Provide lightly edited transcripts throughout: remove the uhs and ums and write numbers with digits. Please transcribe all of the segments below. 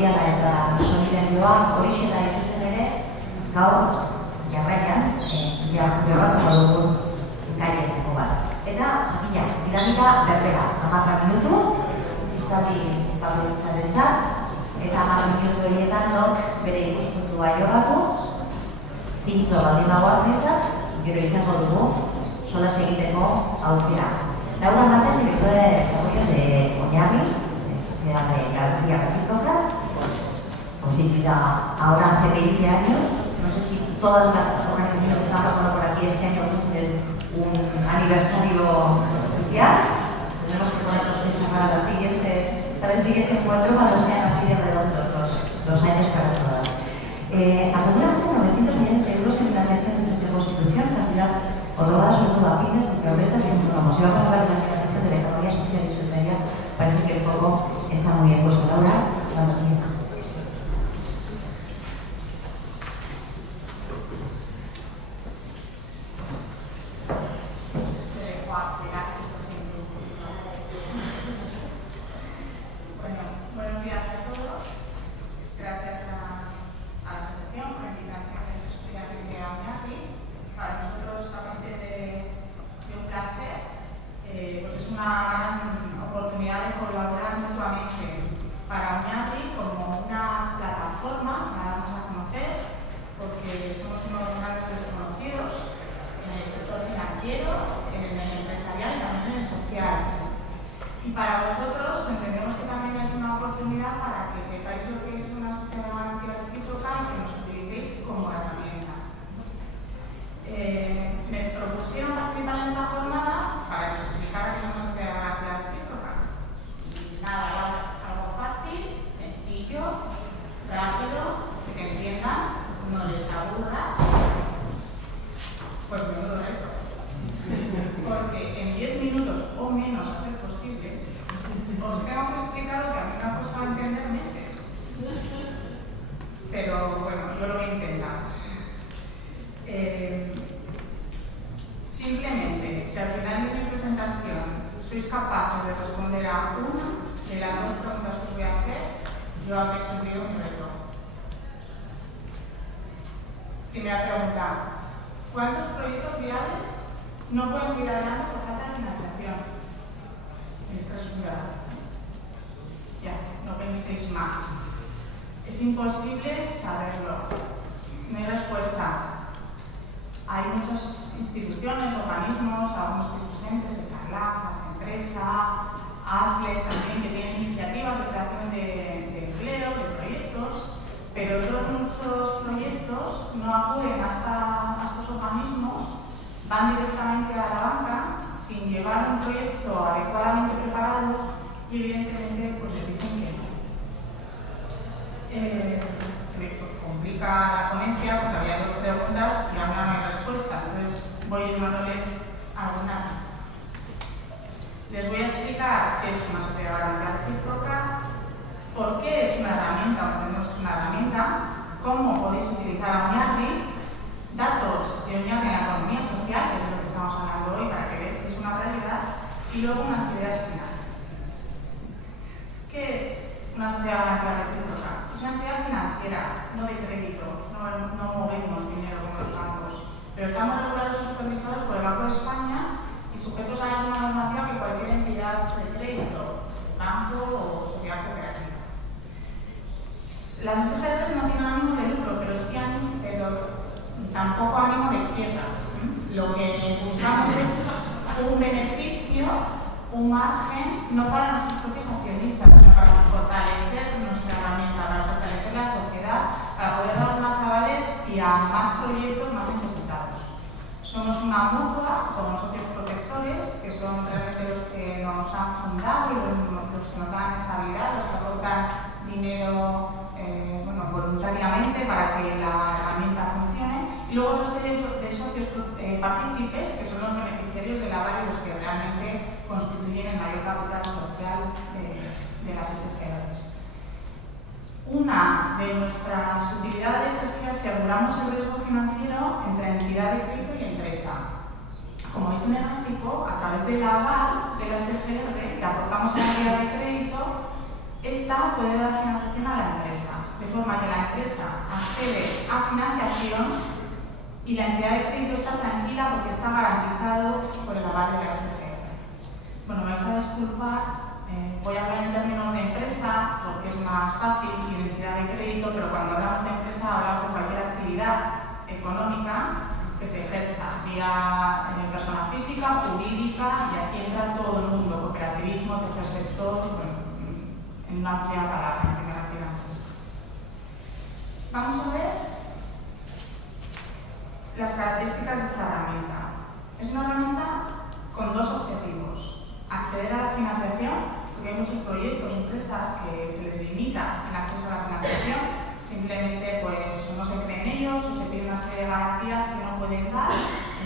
soziala eta solidarioa horixe da ikusten ere gaur jarraian jorratuko dugun gaietako bat. Eta, jakina, dinamika berbera, 10 minutu, hitzaldi bakoitzarentzat, eta 10 minutu horietan nork bere ikuspuntua jorratu, zintzo baldin bagoaz behintzat, gero izango dugu solas egiteko aukera. Laura Mates, directora de desarrollo de Oñarri, Sociedad de Garantía Recíprocas, constituida ahora hace 20 años. No sé si todas las organizaciones que están pasando por aquí este año cumplen un aniversario especial. Tenemos que ponernos fechas para el siguiente encuentro cuando sean así de redondos los años para todas. Acumula más de 900 millones de euros en financiación desde su constitución, cantidad otorgada sobre todo a pymes, microempresas y autónomos. Y va para la reactivación de la economía social y solidaria. Parece que el foco está muy bien puesto. Laura, cuando quieras. Buenos días a todos. Gracias a la asociación por la invitación a la Sociedad de Oñarri. Para nosotros, aparte de un placer, pues es una gran oportunidad de colaborar mutuamente para Oñarri como una plataforma para darnos a conocer, porque somos uno de los grandes desconocidos en el sector financiero, en el empresarial y también en el social. Y para vosotros entendemos que también es una oportunidad para que sepáis lo que es una sociedad de garantía recíproca y que nos utilicéis como herramienta. Me propusieron participar en esta jornada para que os explicara qué es una sociedad de garantía recíproca. Y nada, era algo fácil, sencillo, rápido, que te entiendan, no les aburras. Pues menudo reto. Porque en 10 minutos o menos, a ser posible, os tengo que explicar lo que a mí me ha costado entender meses. Pero bueno, yo lo voy a intentar. Simplemente, si al final de mi presentación sois capaces de responder a una de las dos preguntas que os voy a hacer, yo habré cumplido mi reto. Primera pregunta: ¿cuántos proyectos viables no pueden seguir adelante por falta de financiación? Esto es verdad. Ya, no penséis más. Es imposible saberlo. No hay respuesta. Hay muchas instituciones, organismos, algunos que estáis presentes, el CARLAC, Más Empresa, ASLE también, que tienen iniciativas de creación de empleo, de proyectos, pero otros muchos proyectos no acuden a estos organismos, van directamente a la banca sin llevar un proyecto adecuadamente preparado y evidentemente pues les dicen que no. Se me complica la ponencia porque había dos preguntas y aún no hay respuesta, entonces voy dándoles alguna pista. Les voy a explicar qué es una sociedad de garantía recíproca, por qué es una herramienta, o entendemos que es una herramienta, cómo podéis utilizar a Oñarri, datos de Oñarri en la economía social, que es de lo que estamos hablando hoy, para que veáis que es una realidad, y luego unas ideas finales. ¿Qué es una sociedad de garantía recíproca? Es una entidad financiera, no de crédito, no movemos dinero como los bancos, pero estamos regulados y supervisados por el Banco de España y sujetos a la misma normativa que cualquier entidad de crédito, banco o sociedad cooperativa. Las SGRs no tienen ánimo de lucro, pero tampoco ánimo de quiebra. Lo que buscamos es un beneficio, un margen, no para nuestros propios accionistas, sino para fortalecer nuestra herramienta, para fortalecer la sociedad, para poder dar más avales y a más proyectos más necesitados. Somos una mutua con socios protectores, que son realmente los que nos han fundado y los que nos dan estabilidad, los que aportan dinero voluntariamente para que la herramienta funcione, y luego otra serie de socios partícipes que son los beneficiarios del aval y los que realmente constituyen el mayor capital social de las SGRs. Una de nuestras utilidades es que aseguramos el riesgo financiero entre entidad de crédito y empresa. Como veis en el gráfico, a través del aval de la SGR que aportamos a la entidad de crédito, esta puede dar financiación a la empresa. empresa, de forma que la empresa accede a financiación y la entidad de crédito está tranquila porque está garantizado por el aval de la SGR. Bueno, me vais a disculpar, voy a hablar en términos de empresa porque es más fácil que de entidad de crédito, pero cuando hablamos de empresa hablamos de cualquier actividad económica que se ejerza vía persona física, jurídica, y aquí entra todo el mundo, cooperativismo, tercer sector, en una amplia palabra en que me refiero a empresa. Vamos a ver las características de esta herramienta. Es una herramienta con dos objetivos: acceder a la financiación, porque hay muchos proyectos, empresas que se les limita el acceso a la financiación, simplemente pues no se creen ellos o se pide una serie de garantías que no pueden dar.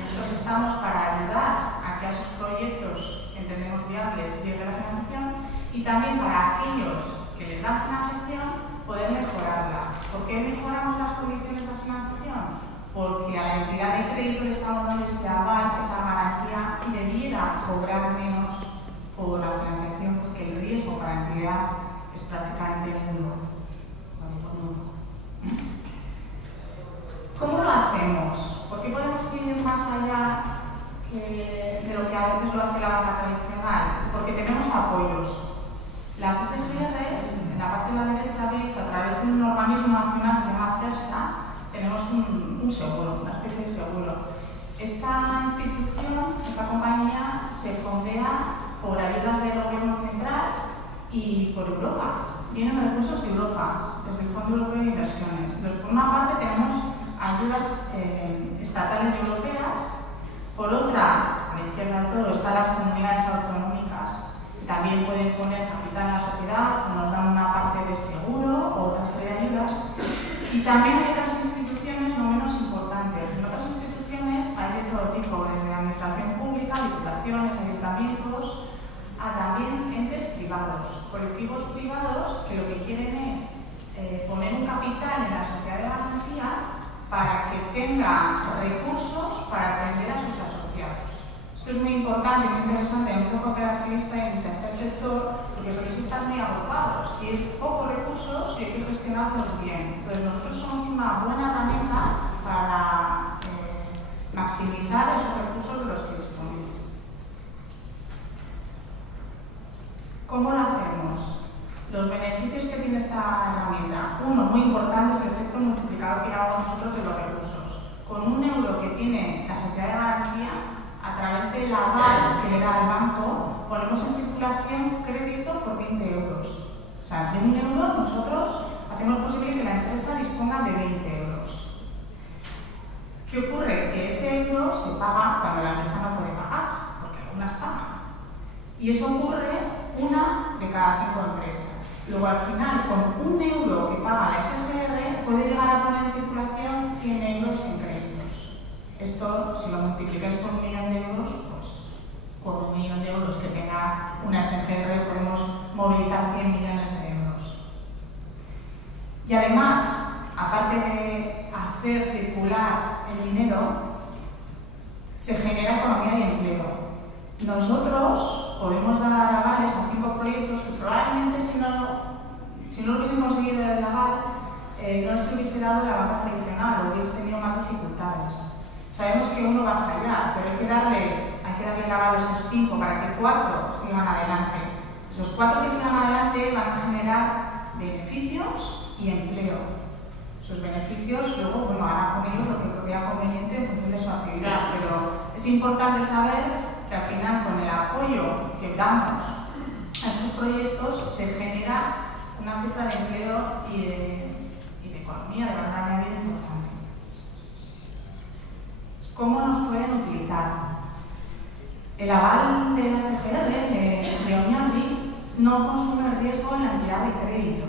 Nosotros estamos para ayudar a que a esos proyectos que entendemos viables llegue la financiación, y también para aquellos que les dan financiación poder mejorarla. ¿Por qué mejoramos las condiciones de financiación? Porque a la entidad de crédito le estamos dando ese aval, esa garantía, y debiera cobrar menos por la financiación porque el riesgo para la entidad es prácticamente nulo. ¿Cómo lo hacemos? ¿Por qué podemos ir más allá de lo que a veces lo hace la banca tradicional? Porque tenemos apoyos. Las SGRs, en la parte de la derecha veis, a través de un organismo nacional que se llama CERSA, tenemos un seguro, una especie de seguro. Esta institución, esta compañía, se fondea por ayudas del gobierno central y por Europa. Vienen recursos de Europa, desde el Fondo Europeo de Inversiones. Entonces, por una parte tenemos ayudas estatales y europeas, por otra, a la izquierda de todo, están las comunidades autonómicas, que también pueden poner capital en la sociedad, nos dan una parte de seguro o otra serie de ayudas, y también hay otras instituciones no menos importantes. En otras instituciones hay de todo tipo, desde la administración pública, diputaciones, ayuntamientos, a también entes privados, colectivos privados que lo que quieren es poner un capital en la sociedad de garantía para que tenga recursos para atender a sus asociados. Esto es muy importante y muy interesante en el mundo cooperativista y en el tercer sector, porque soléis estar muy agrupados, tienes pocos recursos y hay que gestionarlos bien. Entonces nosotros somos una buena herramienta para maximizar esos recursos de los que disponéis. ¿Cómo lo hacemos? Los beneficios que tiene esta herramienta. Uno, muy importante, es el efecto multiplicador que llamamos nosotros de los recursos. Con €1 que tiene la sociedad de garantía, a través del aval que le da al banco, ponemos en circulación crédito por €20. O sea, de €1 nosotros hacemos posible que la empresa disponga de €20. ¿Qué ocurre? Que ese euro se paga cuando la empresa no puede pagar, porque algunas pagan. Y eso ocurre una de cada 5 empresas. Luego, al final, con €1 que paga la SGR, puede llegar a poner en circulación €100 en créditos. Esto, si lo multiplicáis por €1.000.000, pues con €1.000.000 que tenga una SGR podemos movilizar 100 millones de euros. Y además, aparte de hacer circular el dinero, se genera economía y empleo. Nosotros podemos dar avales a 5 proyectos que probablemente si no hubiesen conseguido el aval, no se hubiese dado la banca tradicional o hubiese tenido más dificultades. Sabemos que uno va a fallar, pero hay que darle el aval a esos 5 para que 4 sigan adelante. Esos 4 que sigan adelante van a generar beneficios y empleo. Esos beneficios luego harán con ellos lo que vea conveniente en función de su actividad, pero es importante saber que al final con el apoyo que damos a estos proyectos se genera una cifra de empleo y de economía de valor añadido importante. ¿Cómo nos pueden utilizar? El aval de la SGR de Oñarri no consume el riesgo en la entidad de crédito.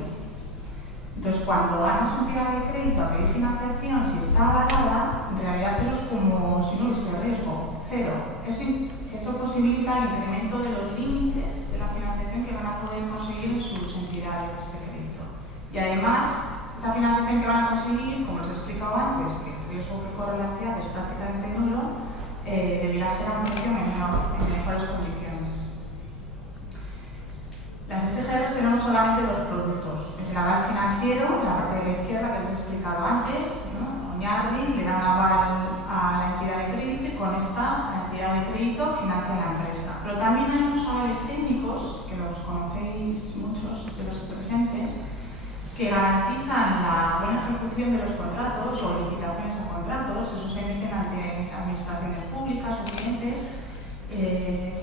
Entonces, cuando van a su entidad de crédito a pedir financiación, si está avalada, en realidad es como si no hubiese riesgo, cero. Eso posibilita el incremento de los límites de la financiación que van a poder conseguir en sus entidades de crédito. Y además, esa financiación que van a conseguir, como os he explicado antes, que el riesgo que corre la entidad es prácticamente nulo, deberá ser a un precio menor, en mejores condiciones. Las SGRs tenemos solamente 2 productos, es el aval financiero financiero, la parte de la izquierda que les he explicado antes, ¿no? Oñarri le da un aval a la entidad de crédito y con esta la entidad de crédito financia la empresa. Pero también hay unos avales técnicos, que los conocéis muchos de los presentes, que garantizan la buena ejecución de los contratos o licitaciones a contratos. Esos se emiten ante administraciones públicas o clientes.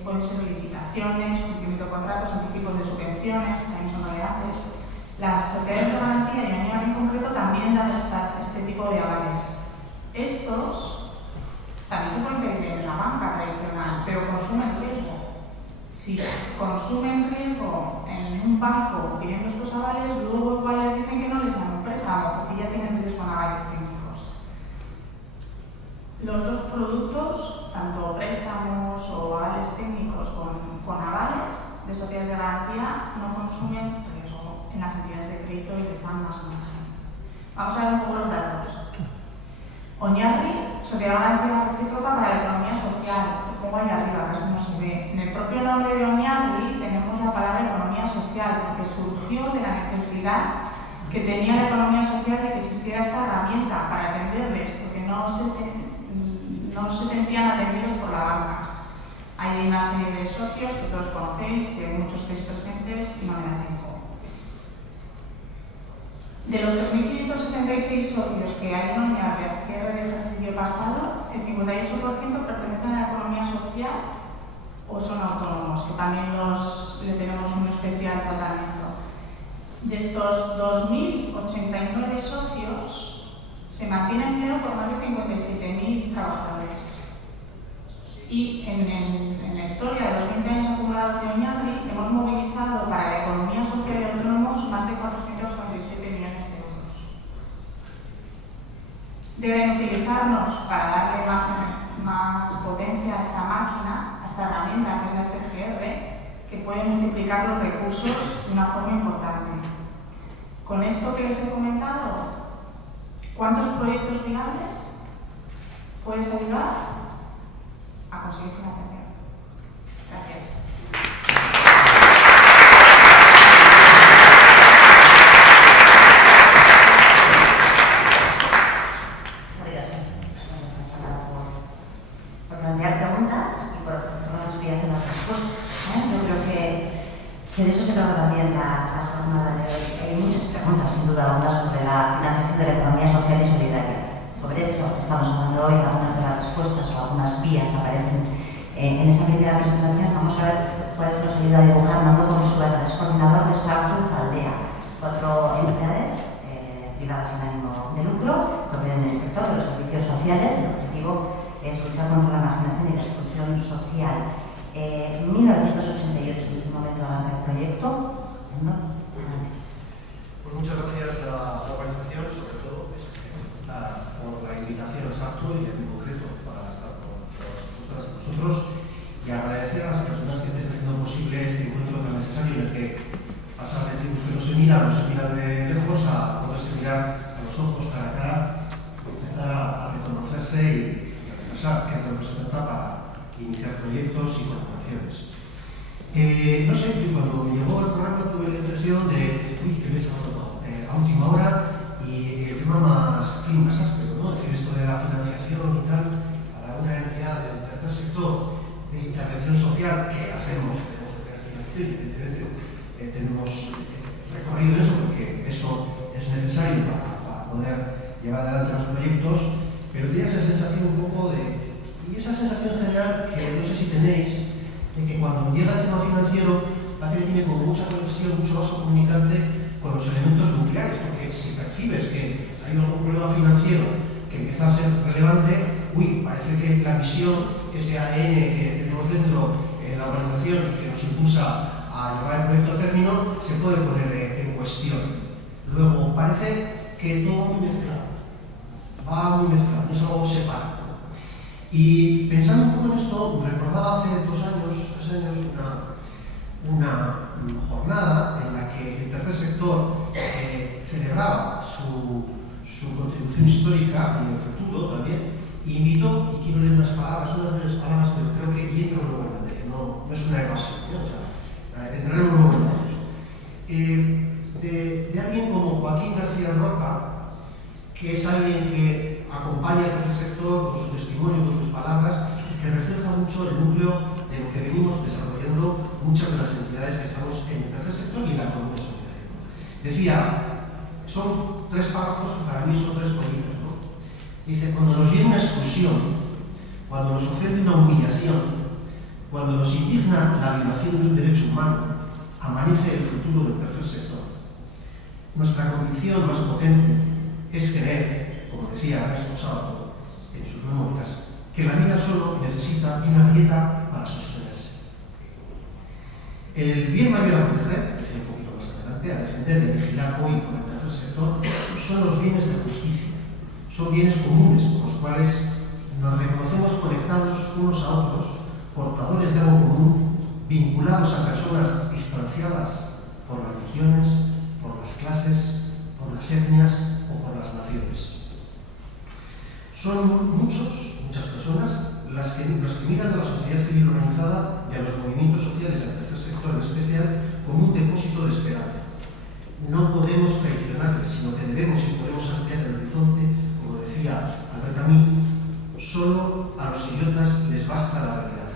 Pueden ser licitaciones, cumplimiento de contratos, anticipos de subvenciones, que también son novedades. Las sociedades de garantía y Oñarri en concreto también dan este tipo de avales. Estos también se pueden pedir en la banca tradicional, pero consumen riesgo. Si consumen riesgo en un banco pidiendo estos avales, luego igual les dicen que no les dan un préstamo porque ya tienen riesgo en avales técnicos. Los dos productos, tanto préstamos o avales técnicos con avales de sociedades de garantía, no consumen riesgo en las entidades de crédito y les dan más margen. Vamos a ver un poco los datos. Oñarri, sociedad de garantía recíproca para la economía social. Lo pongo ahí arriba, casi no se ve. En el propio nombre de Oñarri tenemos la palabra economía social, porque surgió de la necesidad que tenía la economía social de que existiera esta herramienta para atenderles, porque no se sentían atendidos por la banca. Hay una serie de socios que todos conocéis, que muchos estáis presentes y no me da tiempo. De los 3.566 socios que hay en Oñarri al cierre del ejercicio pasado, el 58% pertenecen a la economía social o son autónomos, que también le tenemos un especial tratamiento. De estos 2.089 socios, se mantiene empleo por más de 57.000 trabajadores. Y en la historia de los 20 años acumulados de Oñarri, hemos movilizado para la economía social y autónomos más de 447 millones de euros. Deben utilizarnos para darle más potencia a esta máquina, a esta herramienta que es la SGR, que puede multiplicar los recursos de una forma importante. Con esto que les he comentado, ¿cuántos proyectos viables puedes ayudar a conseguir financiación? Gracias. Por plantear preguntas y por ofrecernos las vías de las respuestas. Yo creo que de eso se trata también la jornada de hoy. Hay muchas preguntas, sin duda alguna, sobre la financiación de la economía social y solidaria. Sobre eso estamos hablando hoy, algunas de las respuestas o algunas vías aparecen en esta primera presentación. Vamos a ver cuáles nos ayuda a dibujar Nando como su es coordinador de Sartu Aldea, 4 entidades privadas sin ánimo de lucro que operan en el sector de los servicios sociales. El objetivo es luchar contra la marginación y la exclusión social. 1988 en ese momento arranca el proyecto. Pues muchas gracias a la organización, sobre todo por la invitación a Sartu y en concreto para estar con todas vosotras y nosotros, y agradecer a las personas que estén haciendo posible este encuentro tan necesario en el que pasar de tribus que no se miran de lejos a poderse mirar a los ojos cara a cara, empezar a reconocerse y a pensar qué es de lo que se trata para iniciar proyectos y colaboraciones. No sé, yo cuando me llegó el programa tuve la impresión de que me estaba tomando a última hora y el tema más áspero, ¿no? Es decir, esto de la financiación y tal, para una entidad del tercer sector de intervención social que hacemos, tenemos que tener financiación y evidentemente tenemos recorrido eso porque eso es necesario para poder llevar adelante los proyectos, pero tenía esa sensación un poco y esa sensación general que no sé si tenéis, de que cuando llega el tema financiero parece que tiene como mucha conexión, mucho vaso comunicante con los elementos nucleares, porque si percibes que hay algún problema financiero que empieza a ser relevante, parece que la visión, ese ADN que tenemos dentro en la organización y que nos impulsa a llevar el proyecto a término, se puede poner en cuestión. Luego, parece que todo muy mezclado, va muy mezclado, no es algo separado. Y pensando un poco en esto, recordaba hace 3 años, una jornada en la que el tercer sector celebraba su contribución histórica y en el futuro también, e invitó, y quiero leer unas palabras, son las breves palabras, pero creo que y entro luego en materia, no es una evasión, ¿no? O sea, entraremos luego en ellos. De alguien como Joaquín que es alguien que acompaña al tercer sector con su testimonio, con sus palabras, y que refleja mucho el núcleo de lo que venimos desarrollando muchas de las entidades que estamos en el tercer sector y en la economía solidaria. Decía, son 3 párrafos que para mí son 3 colitas, ¿no? Dice, cuando nos viene una exclusión, cuando nos ofende una humillación, cuando nos indigna la violación de un derecho humano, amanece el futuro del tercer sector. Nuestra convicción más potente es creer, como decía Ernesto Sábato en sus memorias, que la vida solo necesita de una grieta para sostenerse. El bien mayor a proteger, decía un poquito más adelante, a defender y a vigilar hoy por el tercer sector, son los bienes de justicia, son bienes comunes por los cuales nos reconocemos conectados unos a otros, portadores de algo común, vinculados a personas distanciadas por las religiones, por las clases, por las etnias o por las naciones. Son muchas personas las que miran a la sociedad civil organizada y a los movimientos sociales del tercer sector en especial como un depósito de esperanza. No podemos traicionarles, sino que debemos y podemos ampliar el horizonte, como decía Albert Camus, solo a los idiotas les basta la realidad.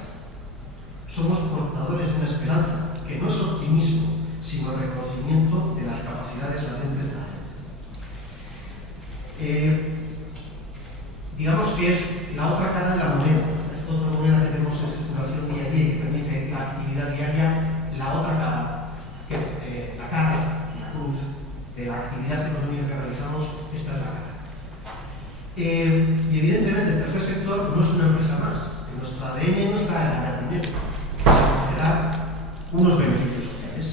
Somos portadores de una esperanza que no es optimismo, sino el reconocimiento de las capacidades latentes de la gente. Digamos que es la otra cara de la moneda, esta otra moneda que tenemos en circulación día a día y que permite la actividad diaria, la otra cara, la cara, la cruz de la actividad económica que realizamos, esta es la cara. Y evidentemente el tercer sector no es una empresa más, en nuestro ADN no está el ganar dinero, sino generar unos beneficios sociales.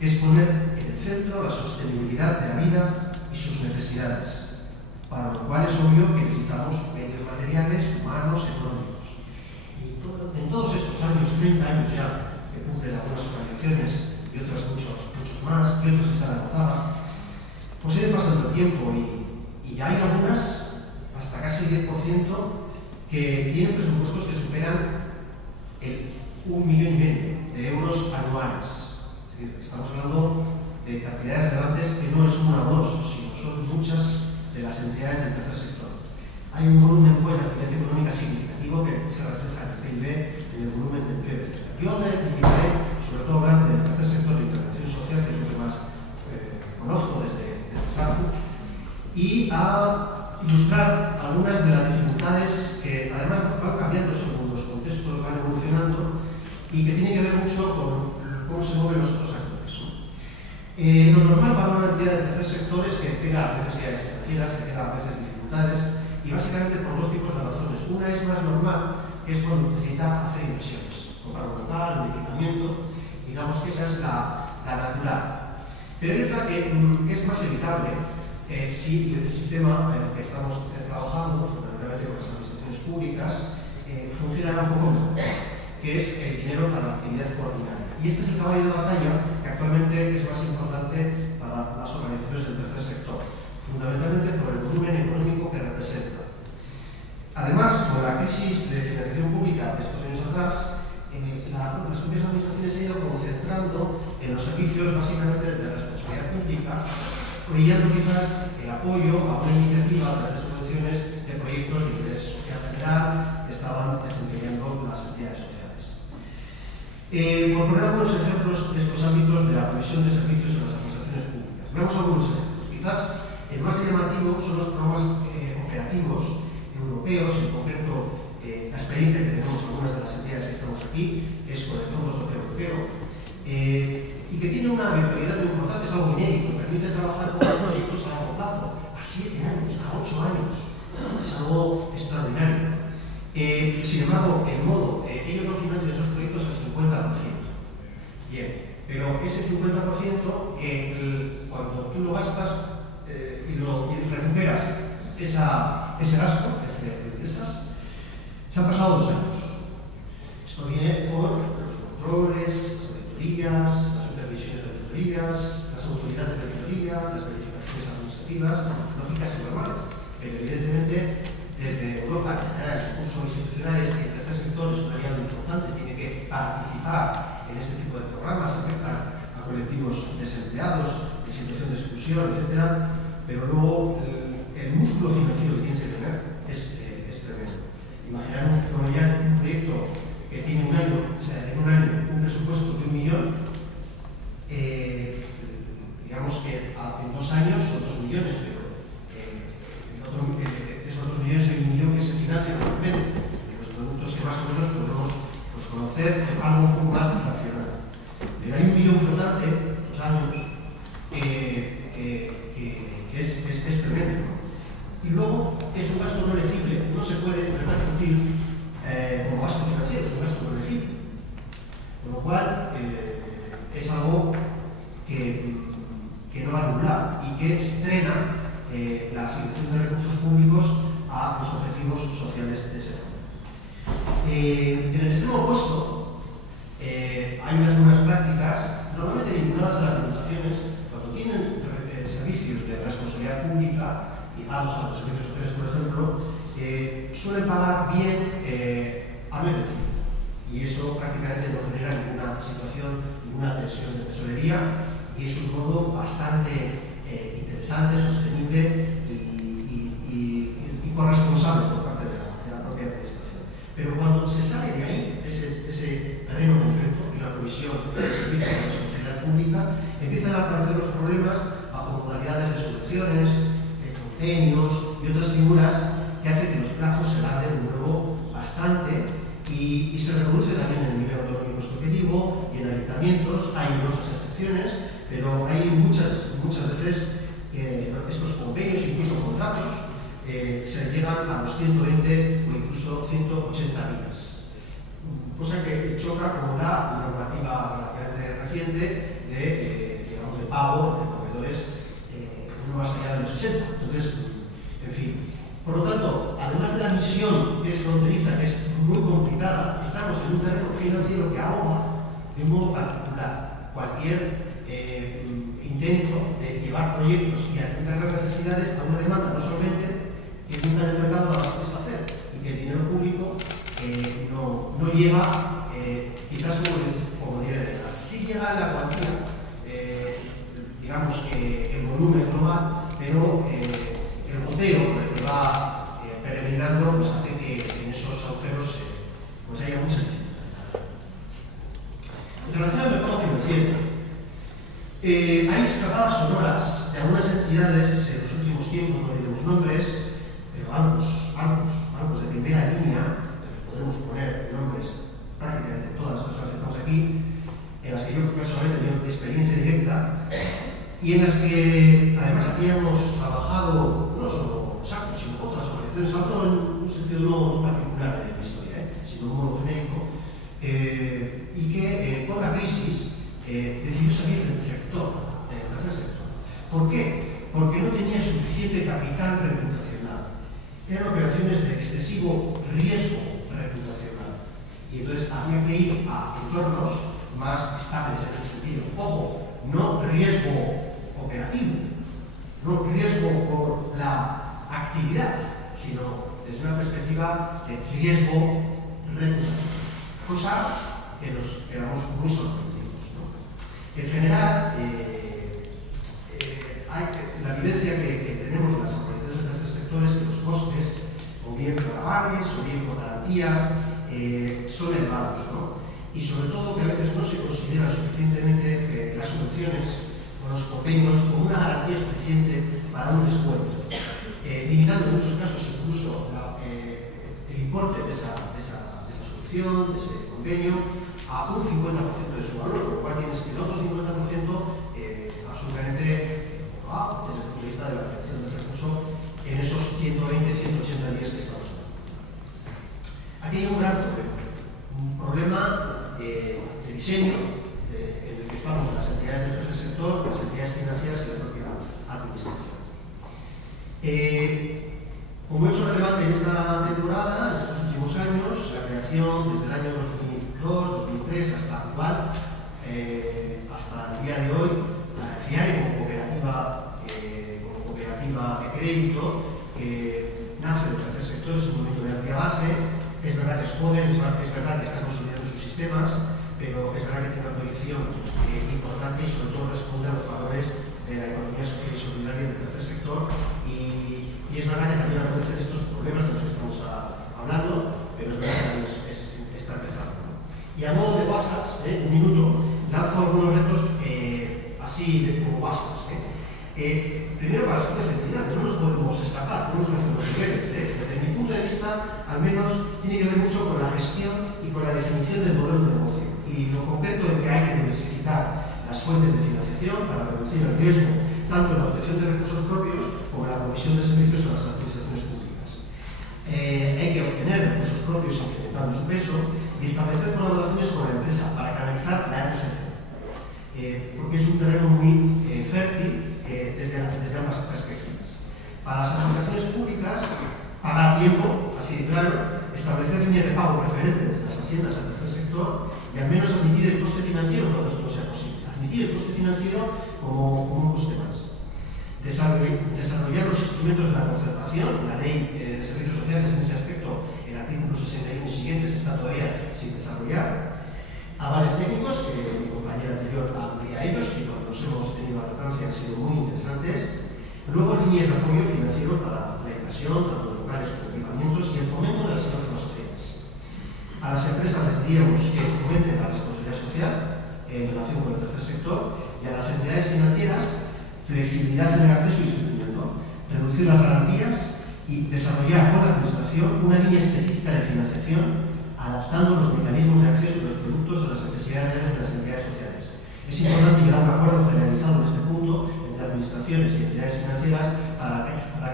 Es poner en el centro la sostenibilidad de la vida y sus necesidades, para lo cual es obvio que necesitamos medios materiales, humanos, económicos. Y en todos estos años, 30 años ya, que cumplen algunas organizaciones y otras muchos más, y otras están avanzadas, pues ha ido pasando el tiempo y hay algunas, hasta casi el 10%, que tienen presupuestos que superan el 1,5 millones de euros anuales. Es decir, estamos hablando de cantidades relevantes que no es una o dos, sino son muchas de las entidades del tercer sector. Hay un volumen pues, de actividad económica significativo que se refleja en el PIB, en el volumen de empleo, etc. Yo me limitaré sobre todo a hablar del tercer sector de intervención social, que es lo que más conozco desde SACU, y a ilustrar algunas de las dificultades que además van cambiando según los contextos van evolucionando y que tienen que ver mucho con cómo se mueven los otros actores, ¿no? Lo normal para una entidad del tercer sector es que tenga necesidades financieras, que tenga a veces dificultades, y básicamente por 2 tipos de razones. Una es más normal, que es cuando necesita hacer inversiones, comprar un local, un equipamiento, digamos que esa es la natural. Pero hay otra que es más evitable si el sistema en el que estamos trabajando, fundamentalmente con las administraciones públicas, funcionará un poco mejor, que es el dinero para la actividad ordinaria. Y este es el caballo de batalla que actualmente es más importante para las organizaciones del tercer sector, fundamentalmente por el volumen económico que representa. Además, con la crisis de financiación pública de estos años atrás, las propias administraciones se han ido concentrando en los servicios básicamente de responsabilidad pública, orillando quizás el apoyo a una iniciativa a través de subvenciones de proyectos de interés social general que estaban desempeñando las entidades sociales. Por poner algunos ejemplos de estos ámbitos de la provisión de servicios en las administraciones públicas. Veamos algunos ejemplos. Quizás el más llamativo son los programas operativos europeos, en concreto la experiencia que tenemos en algunas de las entidades que estamos aquí es con el Fondo Social Europeo, y que tiene una virtualidad muy importante, es algo inédito, permite trabajar con proyectos a largo plazo, a 7 años, a 8 años, es algo extraordinario. Sin embargo, el modo, ellos no financian esos proyectos al 50%. Bien, pero ese 50%, cuando tú lo gastas y recuperas ese gasto, se han pasado 2 años. Esto viene por los controles, las auditorías, las supervisiones de auditorías, las autoridades de auditoría, las verificaciones administrativas, lógicas y normales. Pero evidentemente, desde Europa, en general, los cursos institucionales, el tercer sector es un aliado importante, tiene que participar en este tipo de programas, afectan a colectivos desempleados, en situación de exclusión, etc. Pero luego el el músculo financiero que tienes que tener es tremendo. Imaginar un proyecto que tiene un año, o sea, en un año, un presupuesto de 1 millón, digamos que en 2 años son 2 millones, pero esos 2 millones hay 1 millón que se financia normalmente, en los productos que más o menos podemos conocer algo un poco más racional. Pero hay 1 millón flotante, 2 años, que es tremendo. Y luego es un gasto no elegible, no se puede repercutir como gasto financiero, es un gasto no elegible. Con lo cual es algo que no va a anular y que estrena la asignación de recursos públicos a los objetivos sociales de ese fondo. En el extremo opuesto hay unas buenas prácticas normalmente vinculadas a las diputaciones cuando tienen servicios de responsabilidad pública ligados a los servicios sociales, por ejemplo, suelen pagar bien a merecido. Y eso prácticamente no genera ninguna situación, ninguna tensión de tesorería, y es un modo bastante interesante, sostenible y corresponsable por parte de la propia administración. Pero cuando se sale de ahí, de ese terreno concreto y la provisión de servicios de responsabilidad pública, empiezan a aparecer los problemas bajo modalidades de subvenciones, convenios y otras figuras que hacen que los plazos se alarguen de nuevo bastante y se reduce también el nivel autonómico subjetivo y en ayuntamientos hay numerosas excepciones, pero hay muchas veces estos convenios, incluso contratos, se llegan a los 120 o incluso 180 días, cosa que choca con la normativa relativamente reciente de pago entre proveedores no más allá de los 60. Entonces, en fin. Por lo tanto, además de la misión que es fronteriza, que es muy complicada, estamos en un terreno financiero que ahoga de un modo particular cualquier intento de llevar proyectos y atender las necesidades a una demanda no solamente que nunca en el mercado va a satisfacer y que el dinero público no lleva quizás como debería. Sí llega la cuantía, digamos que el volumen global, pero el goteo que va peregrinando pues hace que en esos agujeros pues haya mucha dificultad. En relación al mercado financiero, hay escapadas sonoras de algunas entidades en los últimos tiempos, no diremos nombres, pero bancos de primera línea, podemos poner nombres prácticamente todas las personas que estamos aquí, en las que yo personalmente he tenido experiencia directa, y en las que además habíamos trabajado no solo SACO, sino otras organizaciones, hablo en un sentido no particular de la historia, sino un modo genérico, y que con la crisis decidió salir del sector, del tercer sector. ¿Por qué? Porque no tenía suficiente capital reputacional. Eran operaciones de excesivo riesgo reputacional. Y entonces había que ir a entornos más estables en ese sentido. Ojo, no riesgo operativo, no riesgo por la actividad, sino desde una perspectiva de riesgo reputacional, cosa que nos quedamos muy sorprendidos, ¿no? En general, la evidencia que tenemos en las organizaciones del tercer sector es que los costes, o bien por avales, o bien por garantías, son elevados, ¿no? Y sobre todo que a veces no se considera suficientemente las subvenciones o los convenios como una garantía suficiente para un descuento, limitando en muchos casos incluso el importe de esa subvención, de ese convenio, a un 50% de su valor, por lo cual tienes que el otro 50% absolutamente desde el punto de vista de la aplicación del recurso en esos 120-180 días que estamos hablando. Aquí hay un gran problema de diseño en el que estamos las entidades del tercer sector, las entidades financieras y la propia administración. Como hecho relevante en esta temporada, en estos últimos años, la creación desde el año 2002-2003 hasta actual, hasta el día de hoy, la FIARE como cooperativa de crédito, nace del tercer sector, es un momento de amplia base. Es verdad que es joven, es verdad que está consolidando sus sistemas, pero es verdad que tiene una proyección importante y sobre todo responde a los valores de la economía social y solidaria del tercer sector y Y es verdad que también aparecen estos problemas de los que estamos hablando, pero es verdad que también está empezando. Y a modo de WhatsApp, un minuto, lanzo algunos retos así como básicos. Primero, para las propias entidades, no nos podemos escapar, tenemos que hacer los deberes. Desde mi punto de vista, al menos, tiene que ver mucho con la gestión y con la definición del modelo de negocio. Y lo concreto en que hay que diversificar las fuentes de financiación para reducir el riesgo, tanto en la obtención de recursos propios como en la provisión de servicios a las administraciones públicas. Hay que obtener recursos propios incrementando su peso y establecer colaboraciones con la empresa para canalizar la RSC. Porque es un terreno muy fértil desde ambas perspectivas. Para las administraciones públicas, pagar a tiempo, así de claro, establecer líneas de pago preferentes desde las haciendas al tercer sector y al menos admitir el coste financiero cuando esto no sea posible. Admitir el coste financiero como un coste más. Desarrollar los instrumentos de la concertación, la ley de servicios sociales en ese aspecto, el artículo 61 siguientes está todavía sin desarrollar. Avales técnicos, que mi compañera anterior aludía a ellos, que cuando los hemos tenido al alcance han sido muy interesantes. Luego, líneas de apoyo financiero para la inversión, tanto de locales como equipamientos, y el fomento de las cláusulas sociales. A las empresas les diríamos que fomenten la responsabilidad social en relación con el tercer sector, y a las entidades financieras, flexibilidad en el acceso y seguimiento, reducir las garantías y desarrollar con la administración una línea específica de financiación adaptando los mecanismos de acceso de los productos a las necesidades reales de las entidades sociales. Es importante llegar a un acuerdo generalizado en este punto entre administraciones y entidades financieras para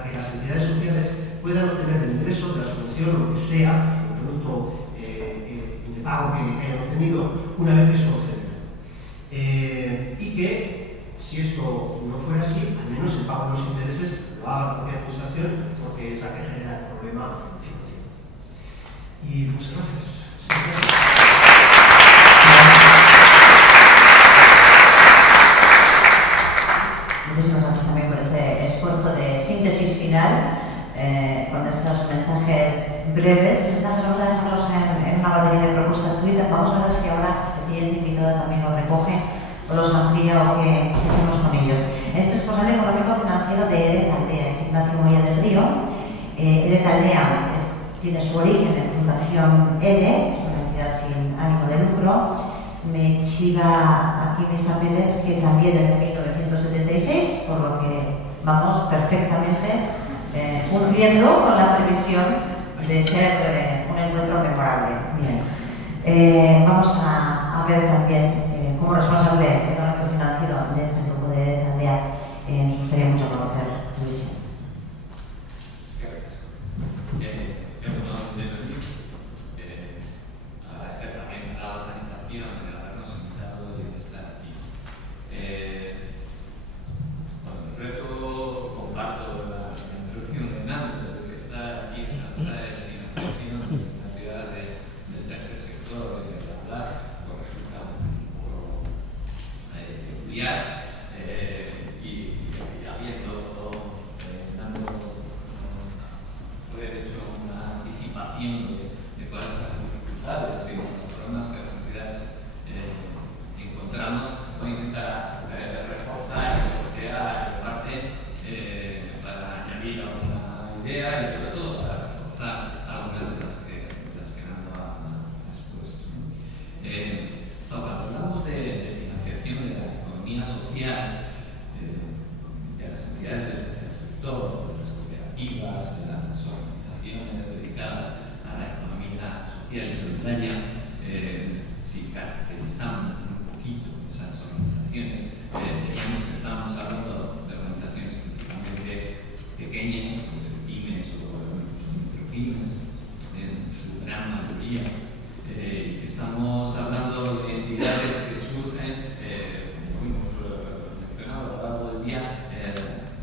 que las entidades sociales puedan obtener el ingreso de la subvención o lo que sea el producto de pago que hayan obtenido una vez que se concede. Y que, si esto no fuera así, al menos el pago de los intereses lo haga la propia administración porque es la que genera el problema financiero. Y muchas gracias. Muchísimas gracias también por ese esfuerzo de síntesis final, con esos mensajes breves. Mensajes vamos a dejarlos en una batería de propuestas escritas. Vamos a ver si ahora el siguiente invitado también los recoge o los amplía o qué hacemos con ellos. Es responsable económico financiero de EDE Taldea, es Ignacio Moya del Río. EDE Taldea tiene su origen en Fundación EDE, es una entidad sin ánimo de lucro. Me chiva aquí mis papeles que también es de 1976, por lo que vamos perfectamente cumpliendo con la previsión de ser un encuentro memorable. Bien. Vamos a ver también, como responsable económico financiero de este grupo de Taldea, nos gustaría mucho conocer tu visión. Agradecer también a la organización de habernos invitado y de estar aquí. El reto, comparto la introducción de Nando, de que está aquí en San José de financiación de la entidad del tercer sector y de hablar, pues resulta un poco peculiar y habiendo Nando haber hecho una anticipación de cuáles son las dificultades y los problemas que las entidades encontramos, voy a intentar reforzar y sortear en parte para añadir alguna idea y sobre todo para reforzar algunas de las que Nando ha expuesto. Cuando hablamos de financiación de la economía social, de las entidades del tercer sector, de las cooperativas, de las organizaciones dedicadas a la economía social y solidaria, si caracterizamos un poquito esas organizaciones, diríamos que estamos hablando de organizaciones principalmente pequeñas, pymes o micropymes, en su gran mayoría. Estamos hablando de entidades que surgen, como hemos mencionado a lo largo del día,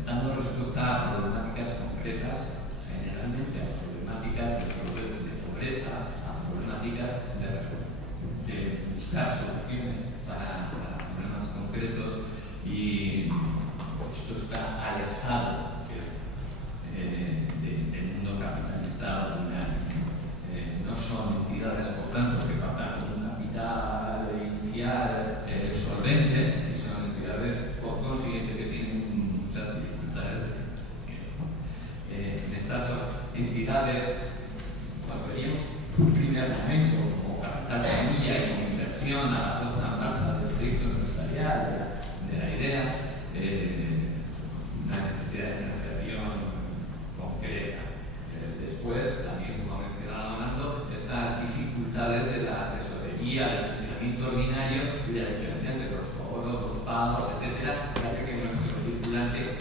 dando respuesta a problemáticas concretas, generalmente a problemáticas de pobreza, a problemáticas de buscar soluciones para problemas concretos, y esto está alejado del mundo capitalista ordinario. No son entidades, por tanto, que partan con un capital inicial solvente, y son entidades, por consiguiente, que tienen muchas dificultades de financiación.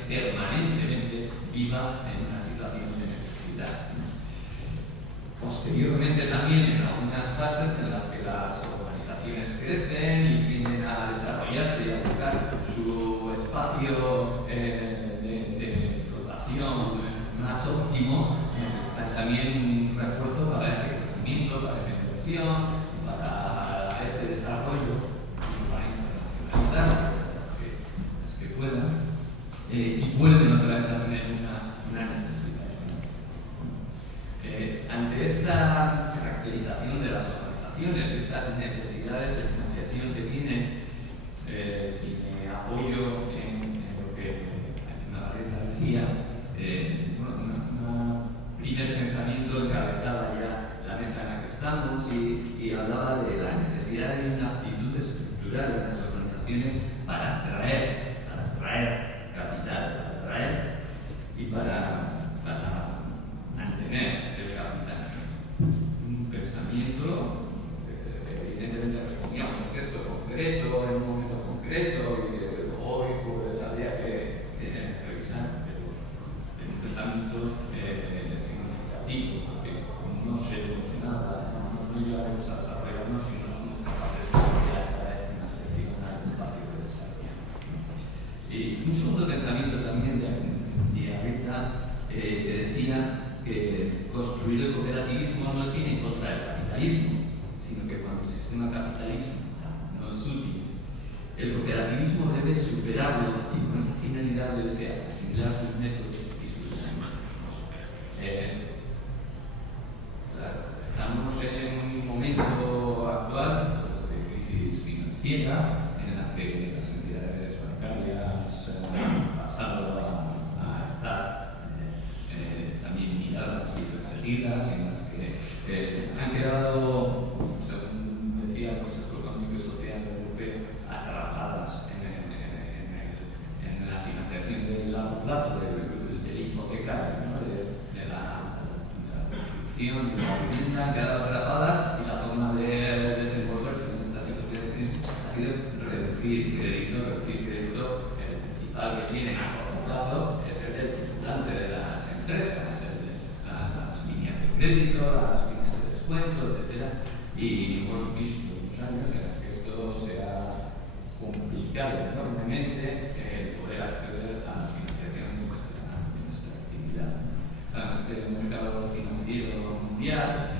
permanentemente viva en una situación de necesidad. Posteriormente también en algunas fases en las que las organizaciones crecen y vienen a desarrollarse y a buscar su espacio de flotación más óptimo, necesitan también un refuerzo para ese crecimiento, para esa inversión, para ese desarrollo, para internacionalizarse los que puedan, y vuelven otra vez a tener una necesidad de financiación. Ante esta caracterización de las organizaciones, estas necesidades de financiación que tienen, si me apoyo en lo que Navarrete decía, un primer pensamiento encabezaba ya la mesa en la que estamos y hablaba de la necesidad de una aptitud estructural en las organizaciones para atraer capital, para atraer y para mantener el capital. Un pensamiento que evidentemente respondía a un contexto concreto, en un momento concreto, y que hoy pues había que revisar, pero en un pensamiento significativo, porque no sabemos nada, no llegaremos a desarrollarnos si no somos capaces de crear cada vez más al espacio de desarrollo. Y un segundo pensamiento también de Arrieta que decía que construir el cooperativismo no es ir en contra del capitalismo, sino que cuando el sistema capitalista no es útil, el cooperativismo debe superarlo y con esa finalidad debe ser asimilar sus métodos y sus sistemas. Estamos en un momento actual pues, de crisis financiera en la que las entidades bancarias han pasado a estar también miradas y perseguidas, en las que han quedado, según decía el Consejo Económico y Social Europeo, atrapadas en la financiación de largo plazo del hipotecario, ¿no? de la construcción de la vivienda, han quedado atrapadas y la forma de desenvolverse en esta situación de crisis ha sido reducir crédito. El principal que tienen a corto plazo es el del circulante de las empresas, las líneas de crédito, las líneas de descuento, etc. Y hemos visto muchos años en los que esto se ha complicado enormemente el poder acceder a la financiación de nuestra actividad. Además, este mercado financiero mundial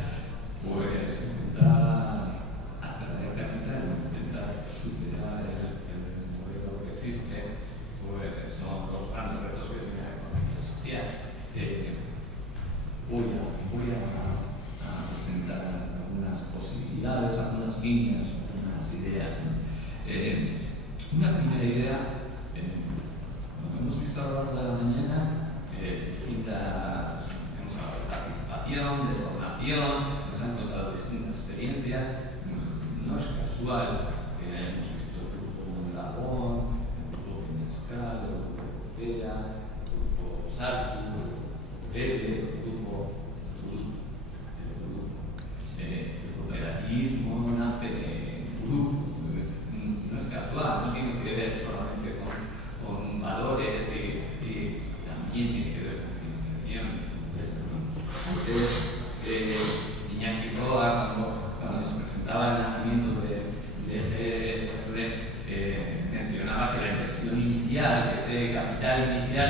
pues intenta atraer capital, intenta superar el modelo que existe, pues son los grandes retos que tiene la economía social. Voy a presentar algunas posibilidades, algunas líneas, algunas ideas. Una primera idea, hemos visto a lo largo de la mañana distintas, hemos hablado de participación, de formación, nos han contado distintas experiencias. No es casual que hayamos visto el grupo Labón, el grupo Peñascal, el grupo Opera, el grupo Sartu, el grupo Pepe, el grupo el cooperativismo nace de grupo. No es casual, no tiene que ver solamente con valores y también tiene que ver con financiación. Antes, Iñaki Roa, cuando nos presentaba el nacimiento de GSR, mencionaba que la inversión inicial, ese capital inicial,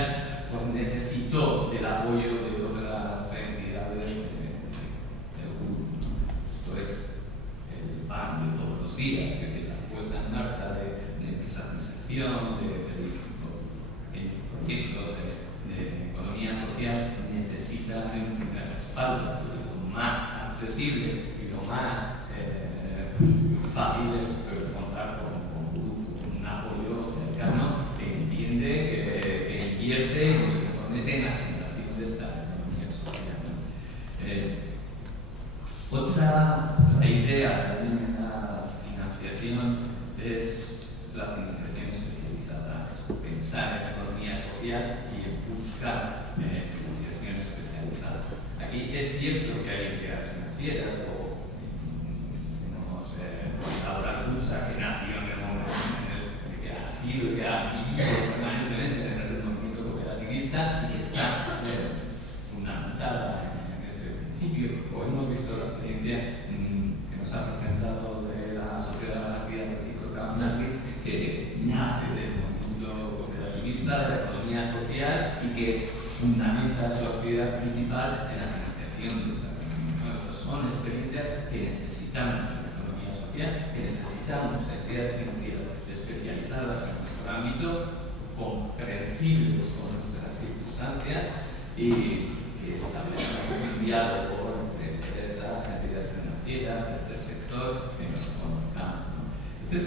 pues necesitó del apoyo de otras entidades del grupo. Esto es el pan de todos los días, es decir, la puesta en marcha de empresas de inserción, de proyectos de economía social, necesita un respaldo. Lo más accesible y lo más fácil es contar con un apoyo cercano que entiende, que invierte y que se compromete en la generación de esta economía social. Otra idea también en la financiación es la financiación especializada, es pensar en la economía social y en buscar financiación especializada. Aquí es cierto que hay entidades financieras o la lucha que nació en el momento que ha sido y que ha vivido permanentemente en el movimiento precisa y que está fundamentada en ese principio. O hemos visto la experiencia que nos ha presentado de la Sociedad de la Actividad de Chicos Cabanagui, que nace del mundo cooperativista, de la economía social y que fundamenta su actividad principal en la financiación de esta economía. Estas son experiencias que necesitamos en la economía social, que necesitamos entidades financieras especializadas en nuestro ámbito, comprensibles con nuestras circunstancias y que establezcan un diálogo entre esas entidades financieras, tercer sector, que nos conozcamos, ¿no? Este es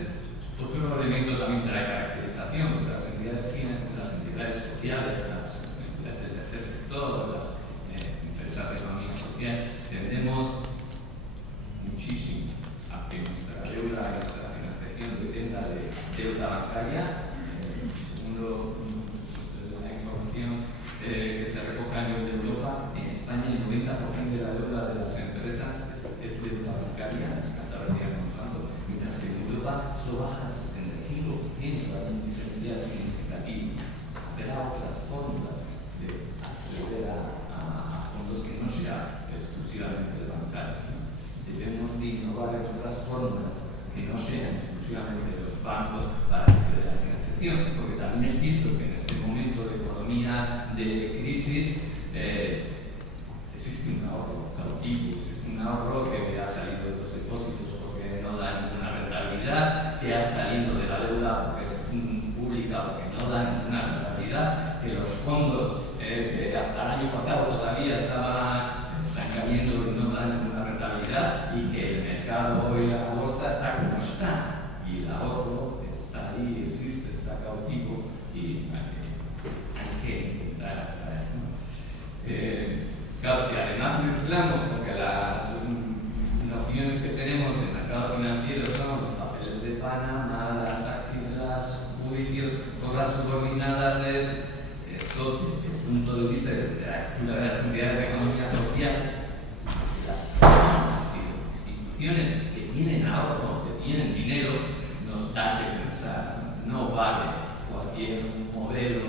otro elemento también de la caracterización de las entidades sociales, las entidades del tercer sector, las empresas de economía social. Tendemos muchísimo a que nuestra deuda y nuestra financiación dependa de deuda bancaria. Segundo la información que se recoge a nivel de Europa, en España el 90% de la deuda de las empresas es deuda bancaria, es que hasta ahora sigamos hablando, mientras que en Europa solo baja al 75%, hay un diferencial significativo. Habrá otras fórmulas de acceder a fondos que no sean exclusivamente bancarios, ¿no? Debemos de innovar en otras fórmulas que no sean exclusivamente los bancos para acceder a la financiación, porque también es cierto que en este momento de economía de crisis existe un ahorro cautivo, existe un ahorro que ha salido de los depósitos porque no da ninguna rentabilidad, que ha salido de la deuda porque es pública porque no da ninguna rentabilidad, que los fondos que hasta el año pasado todavía están cayendo y no dan ninguna rentabilidad, y que el mercado hoy, la bolsa, está como está, y el ahorro está ahí, existe, está cautivo, y hay que intentar atraer, ¿no? Claro, si además mezclamos, porque las nociones que tenemos del mercado financiero son los papeles de Panamá, las acciones, los juicios por las subordinadas de esto, desde el punto de vista de la de las entidades de economía social, las personas y las instituciones que tienen ahorro, que tienen dinero, nos da que pensar. No vale cualquier modelo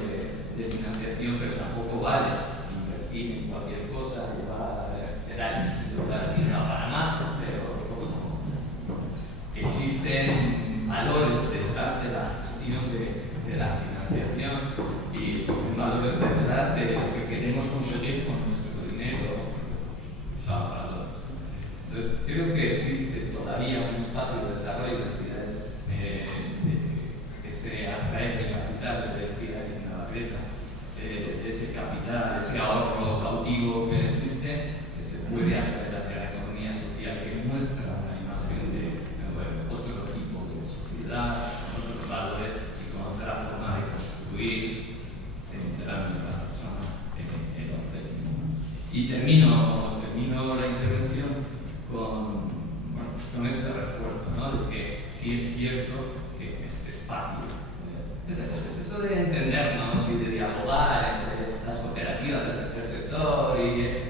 de financiación, pero tampoco vale invertir en cualquier cosa, será el Instituto de Dinero a Panamá, pero existen valores detrás de la gestión de la financiación y existen valores detrás de lo que queremos conseguir con nuestro dinero, los ahorradores. Entonces, creo que existe todavía un espacio de desarrollo de entidades que se atrae de capital, de decir ahí en la Navarreta, de ese capital, de ese ahorro cautivo que existe, que se puede atraer hacia la economía social, que muestra una imagen de otro tipo de sociedad, con otros valores y con otra forma de construir, centrando a la persona en el objetivo. Y termino la intervención con este refuerzo, ¿no? De que sí es cierto que este espacio, esto de entendernos y de dialogar entre las cooperativas, el tercer sector y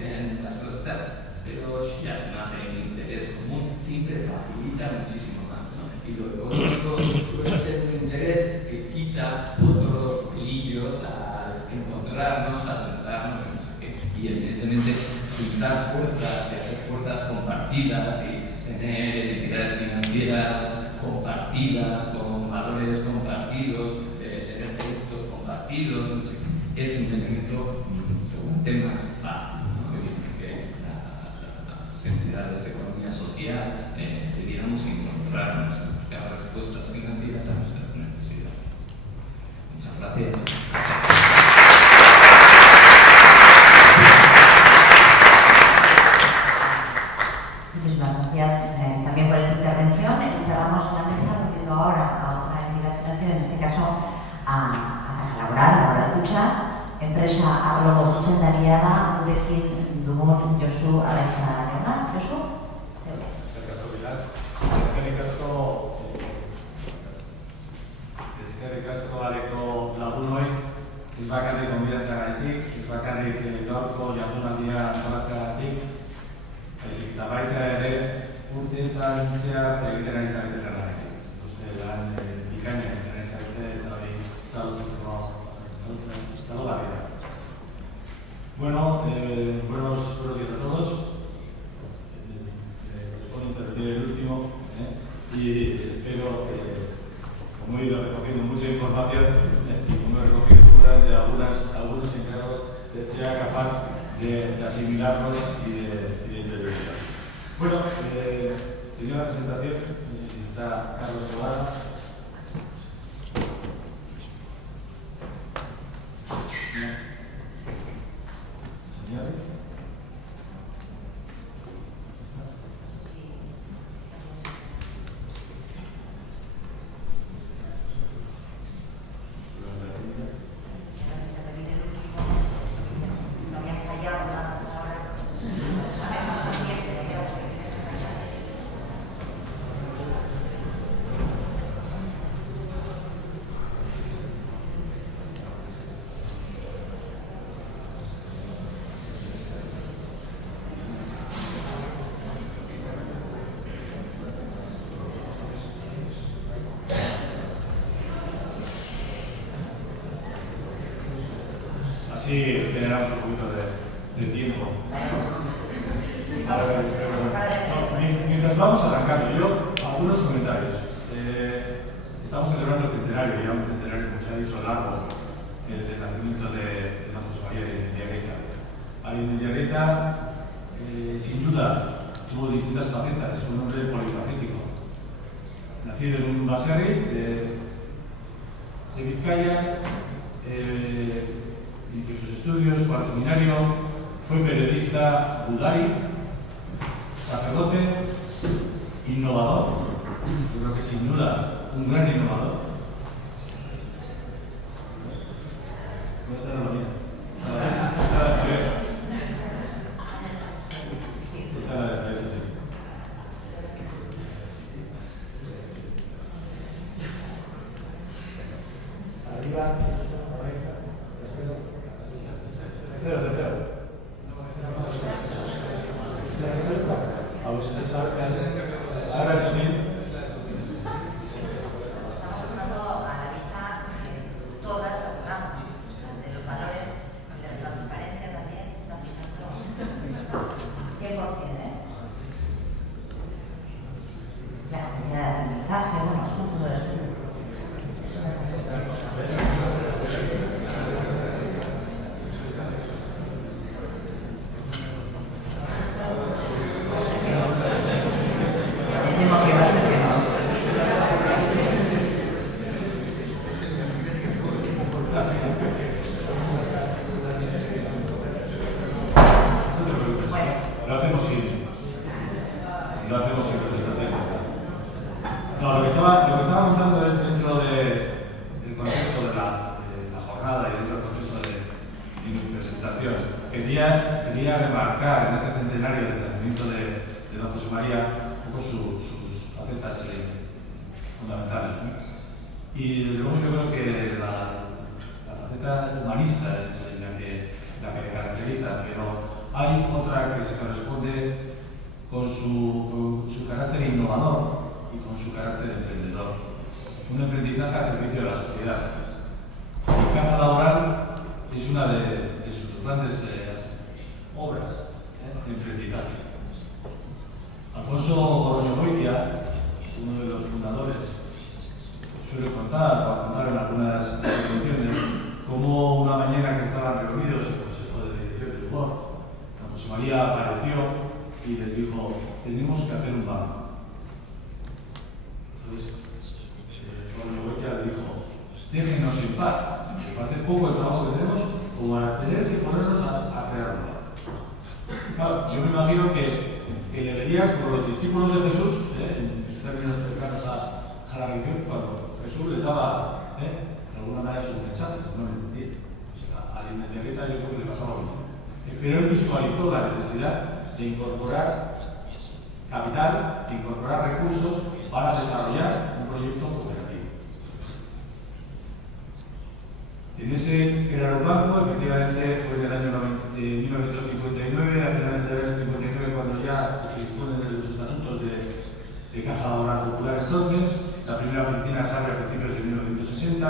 en las cosas tal, pero si además hay un interés común, siempre facilita muchísimo más, ¿no? Y lo económico suele ser un interés que quita otros pelillos al encontrarnos, al sentarnos en no sé qué. Y evidentemente juntar fuerzas y hacer fuerzas compartidas y tener entidades financieras compartidas, con valores compartidos, tener productos compartidos, no sé, es un elemento seguramente más fácil, ¿no? Que las entidades de economía social debiéramos encontrarnos y buscar respuestas financieras a nuestras necesidades. Muchas gracias. Muchísimas gracias también por esta intervención. Cerramos la mesa volviendo ahora a otra entidad financiera, en este caso a Caja Laboral Kutxa, enpresa arlo zuzendaria da, gurekin dugun Josu Alaiza jauna. Josu, zeure. Eskerrik asko aleko lagunoi, ez bakarrik gonbidatzeagatik, ez bakarrik gaurko jardunaldia antolatzeagatik, baizik eta baita ere urteetan zehar egiten ari zareten lanarekin. Uste lan bikaina egiten ari zarete eta hori txalogarria da. Bueno, buenos días a todos. Voy a intervenir el último y espero que, como he ido recogiendo mucha información y como he recogido seguramente algunos encargos, sea capaz de asimilarlos y de interiorizar. Bueno, tenía la presentación, no sé si está Carlos Tobada. Así generamos un poquito de tiempo. Mientras vamos arrancando, yo algunos comentarios. Estamos celebrando el centenario, ya un centenario, como se ha dicho, largo, del nacimiento de don José María de Indiarrieta. María de Indiarrieta, sin duda, tuvo distintas facetas, fue un hombre polifacético. Nacido en un baserri de Vizcaya, inició sus estudios, fue al seminario, fue periodista budari, sacerdote, innovador, yo creo que sin duda un gran innovador. ¿Cómo está la mía? Está la de arriba, ahora es bien. Estamos poniendo a la vista todas las ramas de los valores y de la transparencia también se está fijando 100%, la capacidad de aprendizaje, bueno, todo eso. No, lo que estaba contando es dentro del contexto de la jornada y dentro del contexto de mi presentación. Quería remarcar en este centenario del nacimiento de don José María un poco sus facetas fundamentales, ¿no? Y desde luego yo creo que la faceta humanista es la que le caracteriza, pero hay otra que se corresponde con su carácter innovador y con su carácter emprendedor. Un emprendizaje al servicio de la sociedad. Y Caja Laboral es una de sus grandes obras de emprendizaje. Alfonso Goroño Goitia, uno de los fundadores, suele contar, o a contar en algunas intervenciones, como una mañana que estaban reunidos en el Consejo de Dirección del UOR, don José María apareció y les dijo: tenemos que hacer un banco. Entonces, Goitia le dijo: déjenos en paz, me parece poco el trabajo que tenemos como para tener que ponernos a crear un banco. Claro, yo me imagino que le vería como los discípulos de Jesús, en términos cercanos a la religión, cuando Jesús les daba, de alguna manera, sus mensajes, no me entendía. O sea, a la Indiarrieta yo creo que le pasaba lo mismo. Pero él visualizó la necesidad de incorporar capital, de incorporar recursos para desarrollar un proyecto cooperativo. En ese crear un banco, efectivamente, fue en el año 1959, a finales del año 59, cuando ya se disponen de los estatutos de Caja Laboral Popular. Entonces, la primera oficina se abre a principios de 1960,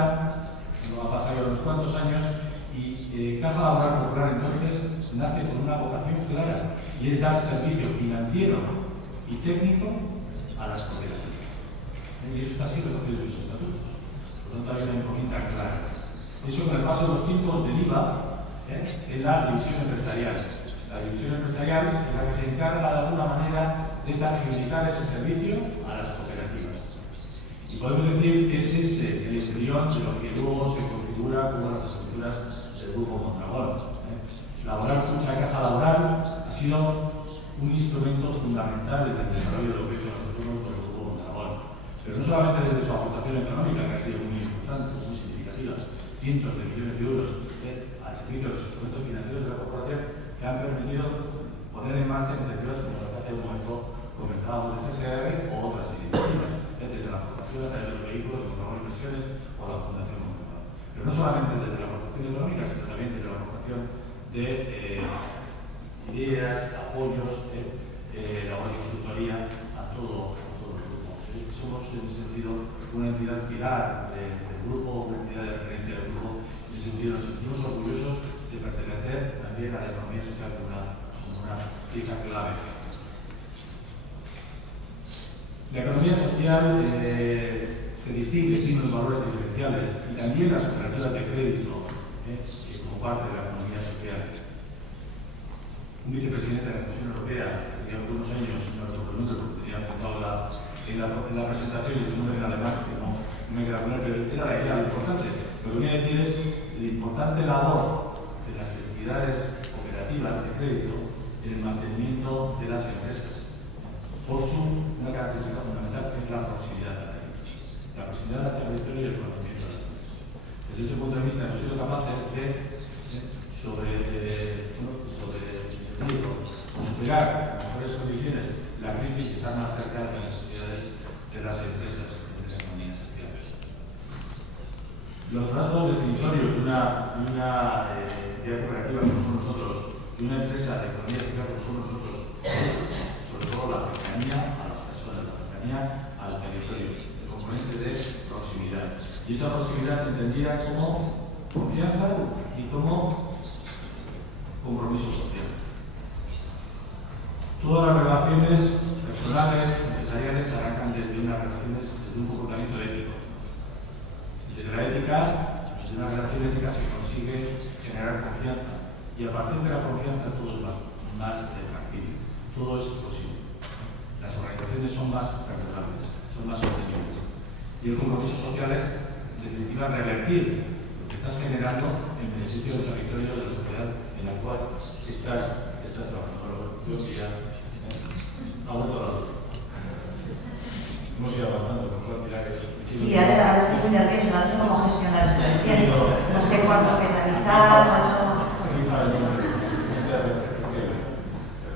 no ha pasado ya unos cuantos años, y Caja Laboral Popular entonces nace con una vocación clara y es dar servicio financiero y técnico a las cooperativas. Y eso está así recogido en sus estatutos. Por lo tanto, hay una encomienda clara. Eso con el paso de los tiempos deriva en la división empresarial. La división empresarial es la que se encarga de alguna manera de tangibilizar ese servicio a las cooperativas. Y podemos decir que es ese el embrión de lo que luego se configura como las estructuras del Grupo Mondragón. Laboral Cucha Caja Laboral ha sido un instrumento fundamental en el desarrollo de lo que conocemos por el Grupo Mondragón. Pero no solamente desde su aportación económica, que ha sido muy importante, muy significativa, cientos de millones de euros al servicio de los instrumentos financieros de la corporación que han permitido poner en marcha iniciativas como la que hace un momento comentábamos de CSR o otras iniciativas, desde la aportación a través de los vehículos de Mondragón Inversiones o la Fundación Mondragón. Pero no solamente desde la aportación económica, sino también desde la aportación de ideas, apoyos, labor de consultoría a todo el grupo. Somos en ese sentido una entidad pilar del grupo, una entidad de referencia del grupo. En ese sentido nos sentimos orgullosos de pertenecer también a la economía social como una pieza clave. La economía social se distingue, tiene unos valores diferenciales y también las cooperativas de crédito como parte de la economía social. Un vicepresidente de la Comisión Europea, que hace algunos años, no recuerdo el nombre porque tenía apuntado en la presentación y su nombre en alemán, que no me queda poner, pero era la idea, lo importante. Lo que venía a decir es la importante labor de las entidades cooperativas de crédito en el mantenimiento de las empresas, por una característica fundamental que es la proximidad al territorio. La proximidad al territorio y el conocimiento de las empresas. Desde ese punto de vista hemos sido capaces de superar en mejores condiciones la crisis y estar más cerca de las necesidades de las empresas de la economía social. Los rasgos definitorios de una entidad cooperativa como somos nosotros, de una empresa de economía social como somos nosotros, es sobre todo la cercanía a las personas, la cercanía al territorio, el componente de proximidad. Y esa proximidad entendida como confianza y como compromiso social. Todas las relaciones personales, empresariales, arrancan desde unas relaciones, desde un comportamiento ético. Desde la ética, desde una relación ética se consigue generar confianza y a partir de la confianza todo es más factible, todo es posible. Las organizaciones son más perdurables, son más sostenibles. Y el compromiso social es, en definitiva, revertir lo que estás generando en beneficio del territorio de la sociedad en la cual estás trabajando. Creo que ya ha vuelto la luz. Hemos ido avanzando con cuál pilar. Sí, ahora estoy muy nervioso, no sé cómo gestionar esto del tiempo. No sé cuánto penalizar, cuánto...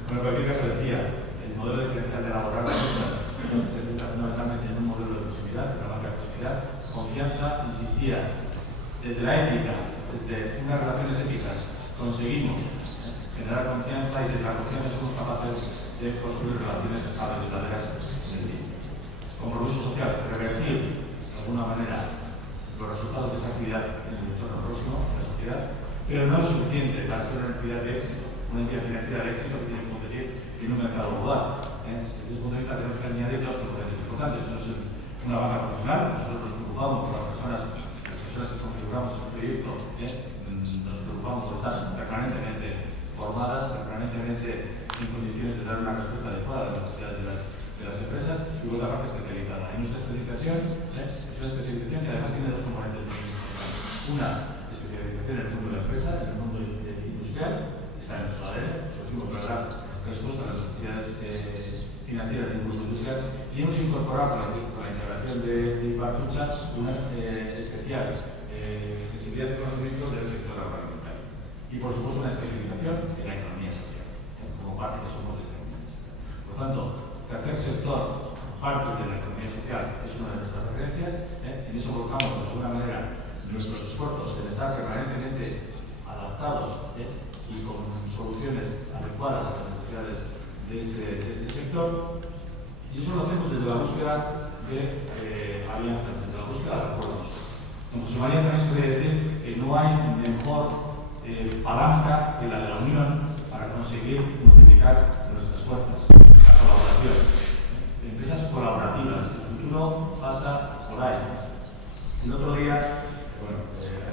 Bueno, en cualquier caso decía, el modelo diferencial de elaborar la empresa se centra fundamentalmente en un modelo de proximidad, en la marca de proximidad. Confianza, insistía, desde la ética, desde unas relaciones éticas, conseguimos generar confianza y desde la confianza somos capaces de construir relaciones estables y duraderas en el tiempo. Compromiso social, revertir de alguna manera los resultados de esa actividad en el entorno próximo de la sociedad, pero no es suficiente para ser una entidad de éxito, una entidad financiera de éxito que tiene que competir en un mercado global. Desde ese punto de vista tenemos que añadir dos componentes importantes. Uno es una banca profesional, nosotros nos preocupamos por las personas que configuramos este proyecto, nos preocupamos por estar permanentemente formadas, permanentemente en condiciones de dar una respuesta adecuada a las necesidades de las empresas y por otra parte especializada. Y nuestra especialización es una especialización que además tiene dos componentes muy importantes. Una especialización en el mundo de la empresa, en el mundo industrial, está en nuestro ADN, su objetivo para dar respuesta a las necesidades financieras del mundo industrial y hemos incorporado con la integración de Ipartucha una especial sensibilidad de conocimiento del sector agroalimentario. Y por supuesto una especialización en la economía social, como parte que somos de esta economía social. Por lo tanto, tercer sector, parte de la economía social, es una de nuestras referencias. En eso volcamos de alguna manera nuestros esfuerzos en estar permanentemente adaptados y con soluciones adecuadas a las necesidades de este sector. Y eso lo hacemos desde la búsqueda de alianzas, desde la búsqueda de acuerdos. En José María también se debe decir que no hay mejor palanca que la de la unión para conseguir multiplicar nuestras fuerzas. La colaboración. Empresas colaborativas. El futuro pasa por ahí. El otro día,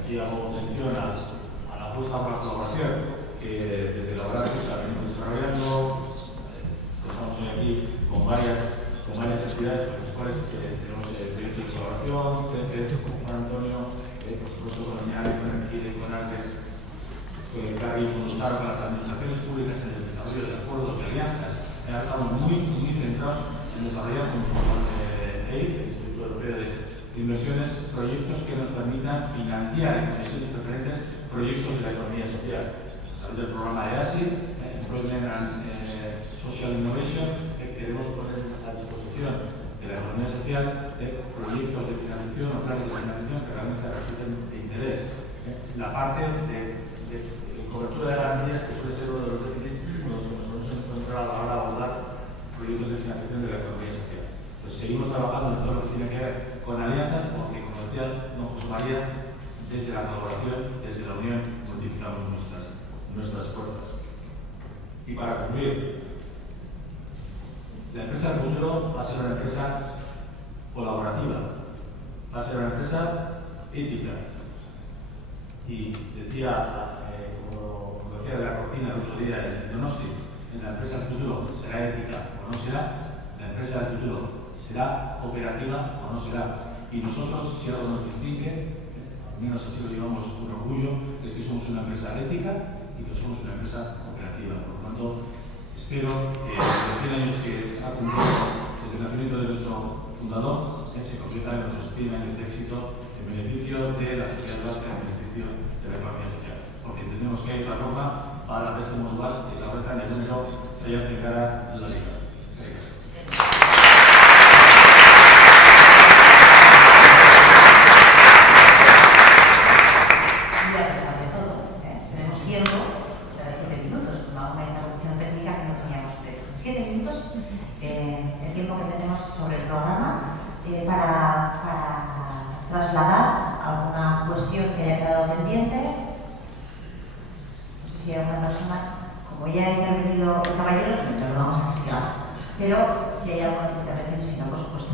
aquí hago mención a la apuesta por la colaboración, que desde la hora que venimos desarrollando, estamos hoy aquí con varias entidades con las cuales tenemos proyectos de colaboración, CEFES, con Juan Antonio, por supuesto con Oñari, con Enrique, con Ángeles, con el Carri, con usar con las administraciones públicas en el desarrollo de acuerdos de alianzas. Estamos muy centrados en desarrollar junto con EIF, el Instituto Europeo de Inversiones, proyectos que nos permitan financiar en condiciones preferentes proyectos de la economía social. A través del programa EASI, Employment and Social Innovation, queremos poner a disposición de la economía social proyectos de financiación o planes de financiación que realmente resulten de interés. La parte de cobertura de garantías, que suele ser uno de los déficits con los que nos podemos encontrar a la hora de abordar proyectos de financiación de la economía social. Pues seguimos trabajando en todo lo que tiene que ver con alianzas, porque, como decía don José María, desde la colaboración, desde la unión, multiplicamos nuestras fuerzas. Y para concluir, la empresa del futuro va a ser una empresa colaborativa, va a ser una empresa ética. Y decía, como decía de la cortina el otro día en Donosti, en la empresa del futuro será ética o no será, la empresa del futuro será cooperativa o no será. Y nosotros, si algo nos distingue, al menos así lo llevamos con orgullo, es que somos una empresa ética y que somos una empresa cooperativa. Por lo tanto, espero que los 100 años que ha cumplido desde el nacimiento de nuestro fundador se completan en otros 100 años de éxito en beneficio de la sociedad vasca, en beneficio de la economía social. Porque entendemos que hay otra forma para este modular y la reta en el número se haya acercada la liga. Para trasladar alguna cuestión que haya quedado pendiente. No sé si hay alguna persona, como ya ha intervenido el caballero, no lo vamos a castigar, pero si hay alguna intervención, si no, por supuesto.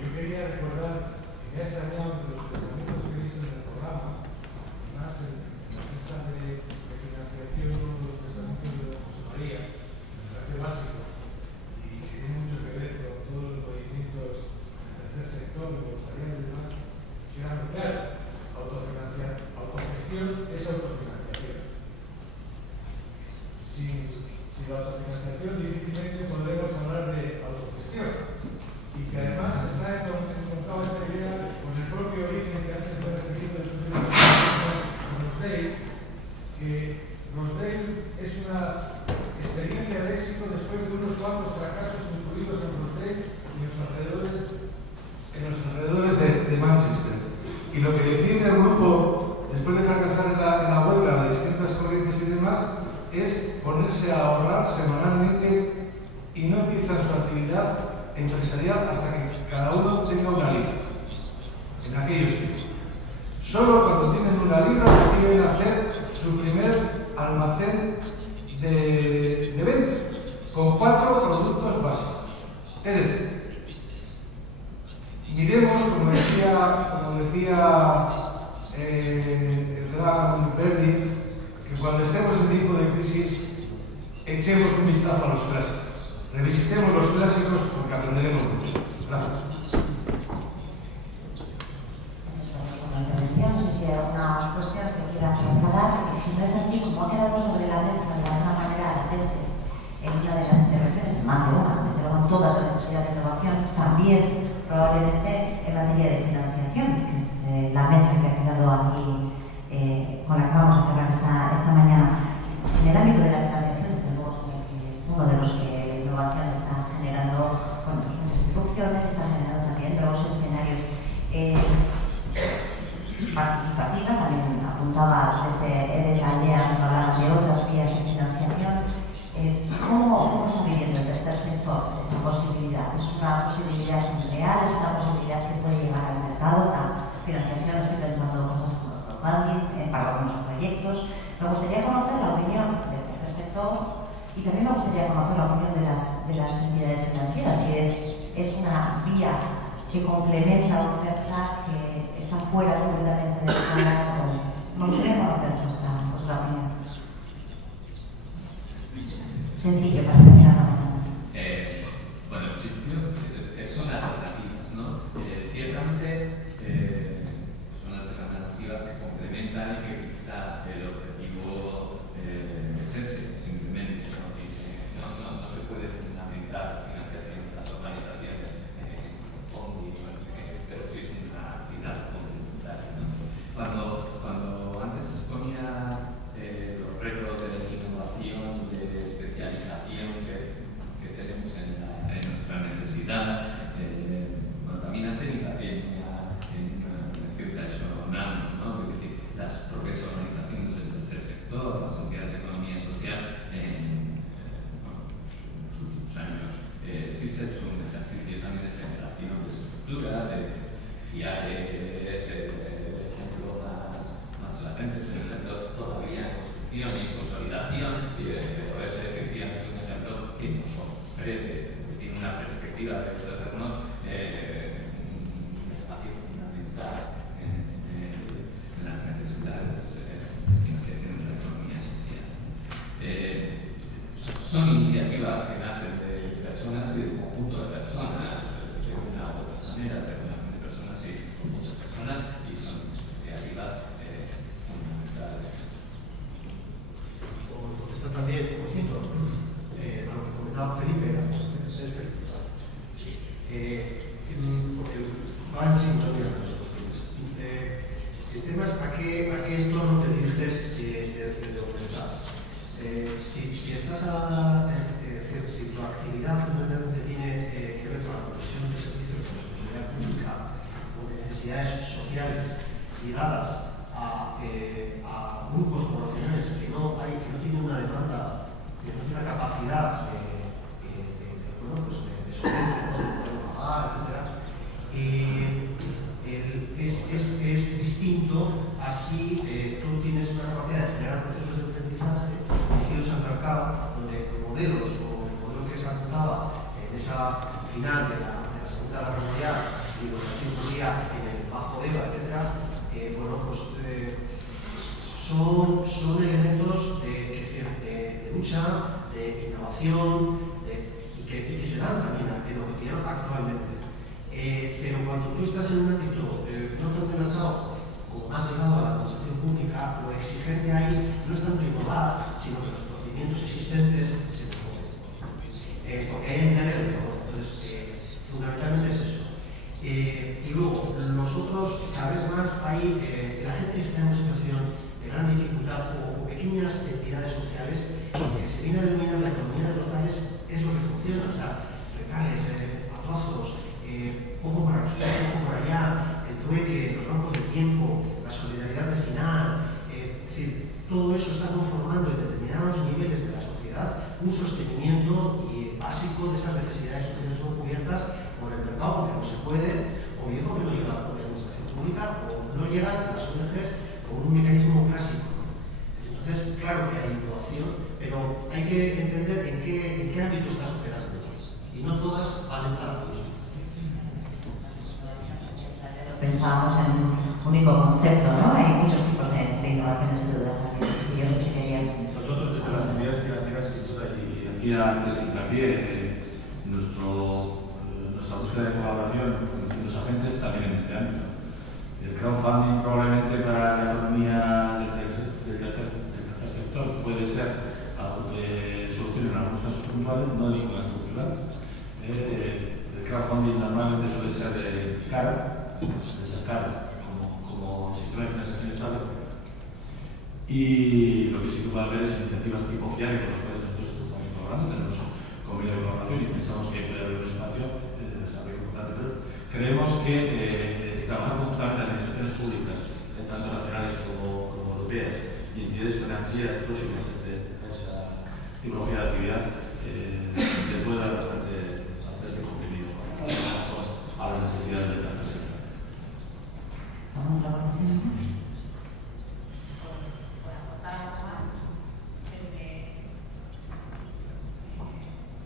Yo quería recordar que en esta reunión de los pensamientos que he visto en el programa, más en la mesa de financiación, los pensamientos de José María, me parece básico y que tiene mucho que ver con todos los movimientos del tercer sector, de voluntariado y demás, que era muy claro, autogestión es autofinanciación. Sin la autofinanciación difícilmente podremos hablar de autogestión. Y que además está encontrado esta idea con el propio origen que hace el referido del estudio de Rochdale, que Rochdale es una experiencia de éxito después de unos cuantos fracasos incluidos en Rochdale y en los alrededores de Manchester. Y lo que decide el grupo, después de fracasar en la huelga de distintas corrientes y demás, es ponerse a ahorrar semanalmente y no empiezan su actividad empresarial hasta que cada uno tenga una libra en aquellos tiempos. Solo cuando tienen una libra deciden hacer su primer almacén de venta con 4 productos básicos. Es decir, miremos, como decía el gran Verdi, que cuando estemos en tiempo de crisis echemos un vistazo a los clásicos. Revisitemos los clásicos porque aprenderemos mucho. Gracias. No sé si hay alguna cuestión que quiera trasladar, y si no es así, como ha quedado sobre la mesa de alguna manera latente en una de las intervenciones, en más de una, desde luego en toda la necesidad de innovación, también probablemente en materia de financiación, que es la mesa que ha quedado aquí con la que vamos a cerrar esta mañana. En el ámbito de la financiación, desde luego, uno de los que innovación está generando pues muchas interrupciones, está generando también nuevos escenarios. Participativa, también apuntaba desde Edeta Aldea, nos hablaban de otras vías de financiación. ¿Cómo está viviendo el tercer sector esta posibilidad? ¿Es es una posibilidad real, es una posibilidad que puede llegar al mercado, una financiación, estoy pensando cosas como el crowdfunding para algunos proyectos. Me gustaría conocer la opinión del tercer sector y también me gustaría conocer la opinión de las entidades financieras, si es una vía que complementa la oferta que está fuera completamente de la escala. Me gustaría conocer vuestra opinión. Sencillo para terminar la mañana. Bueno, en principio son alternativas, ¿no? Ciertamente son alternativas que complementan y que quizá el objetivo es ese, simplemente, ¿no? No se puede fundamentar la financiación de las organizaciones con pero sí es una actividad complementaria, ¿no? Cuando antes se exponía los retos de innovación, de especialización que tenemos en nuestra necesidad, bueno, también hace hincapié en una cuestión que ha hecho Nando, ¿no? Es decir, las propias organizaciones del tercer sector, las sociedades de economía social, en los últimos años sí se ha hecho un ejercicio también de generación de estructuras, de FIARES, el ejemplo más latente, por ejemplo, todavía en construcción y consolidación, pero es efectivamente un ejemplo que nos ofrece, que tiene una perspectiva de ofrecernos un espacio fundamental en las necesidades de financiación de la economía social. Son iniciativas que nacen de personas y de un conjunto de personas, de una u otra manera, pero nacen de personas y de un conjunto de personas, y son iniciativas fundamentales. Contesta también un poquito a lo que comentaba Felipe, porque van sin cambiar las dos cuestiones. El tema es a qué entorno te diriges desde donde estás. Si estás si tu actividad fundamentalmente tiene que ver con la provisión de servicios de responsabilidad pública o de necesidades sociales ligadas a grupos poblacionales que no tienen una demanda, que no tienen una capacidad de solvencia, de pagar, etc. Es distinto a si tú tienes una capacidad de generar procesos de aprendizaje dirigidos al mercado, donde modelos o el modelo que se apuntaba en esa final de la Segunda Guerra Mundial y lo que ocurría en el Bajo Deva, etc. Son elementos de lucha, de innovación y que se dan también en lo cotidiano actualmente. Pero cuando tú estás en un ámbito no tanto de mercado como más ligado a la administración pública, lo exigente ahí no es tanto innovar, sino que los procedimientos existentes se mejoren. Porque hay un área de mejora. Entonces, fundamentalmente es eso. Y luego, nosotros cada vez más hay la gente que está en una situación de gran dificultad o pequeñas entidades sociales que se viene a denominar la economía de locales es lo que funciona, o sea, retales, trozos, ojo por aquí, ojo por allá, el trueque, los bancos de tiempo, la solidaridad vecinal, es decir, todo eso está conformando en determinados niveles de la sociedad un sostenimiento básico de esas necesidades sociales no cubiertas por el mercado, porque no se puede, o bien porque no llega la propia administración pública, o no llegan las ONGs con un mecanismo clásico. Entonces, claro que hay innovación, pero hay que entender en qué ámbito estás operando, y no todas valen para lo mismo. Pensábamos en un único concepto, ¿no? Hay muchos tipos de innovaciones sin duda también. Y yo sé si querías... Nosotros desde las entidades financieras, sin duda, y decía antes hincapié, nuestra búsqueda de colaboración con distintos agentes también en este ámbito. El crowdfunding probablemente para la economía del tercer sector puede ser solución en algunos casos puntuales, no digo en las estructurales. El crowdfunding normalmente suele ser caro, como sistema de financiación estable. Y lo que sí que puede haber es iniciativas tipo FIARE, con las cuales nosotros estamos colaborando, tenemos convenio de colaboración y pensamos que puede haber un espacio de desarrollo importante. Pero creemos que trabajar conjuntamente en administraciones públicas, tanto nacionales como europeas, y entidades financieras próximas desde esa tipología de actividad, le puede dar bastante contenido. por aportar algo más,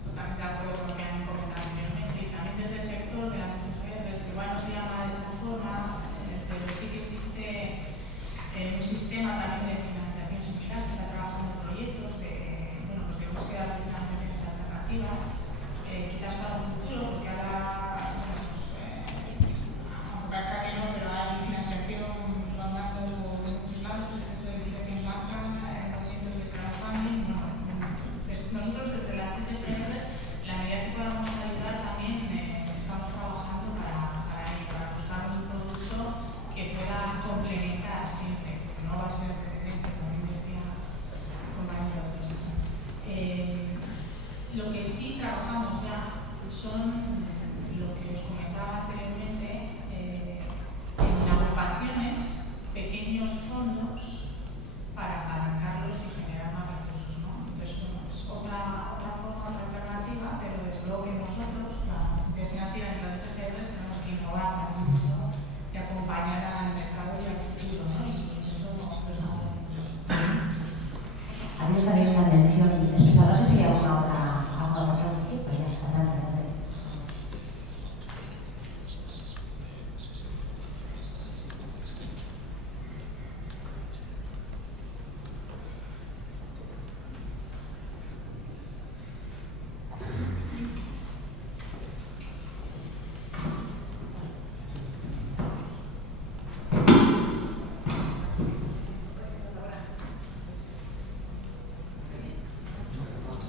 totalmente de acuerdo con lo que han comentado anteriormente, y también desde el sector de las SGRs, igual no se llama de esa forma, pero sí que existe un sistema también de financiación similar que está trabajando en proyectos de búsqueda de financiaciones alternativas, quizás para un futuro, porque ahora, aunque parezca que no, pero hay financiación rondando en muchos lados, exceso de liquidación banca, movimientos de crowdfunding. Nosotros desde las SGRs, en la medida que podamos ayudar también, estamos trabajando para ello, para buscar un producto que pueda complementar siempre, porque no va a ser evidente, como decía el compañero de presa. Lo que sí trabajamos ya son lo que os comentaba anteriormente, en agrupaciones, pequeños fondos para apalancarlos y generar más recursos, ¿no? Entonces, bueno, es otra forma, otra alternativa, pero desde luego que nosotros, las entidades financieras y las SGRs, tenemos que innovar también eso y acompañar al mercado y al futuro, ¿no? Y eso lo estamos haciendo. Había también una mención especial, no sé si hay alguna otra pregunta, sí, pero ya, adelante.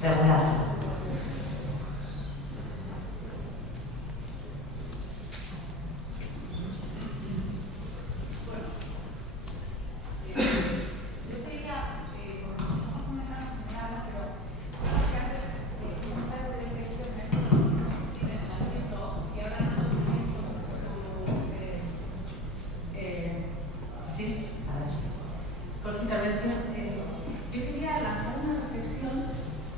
Regular. Por su intervención, yo quería lanzar una reflexión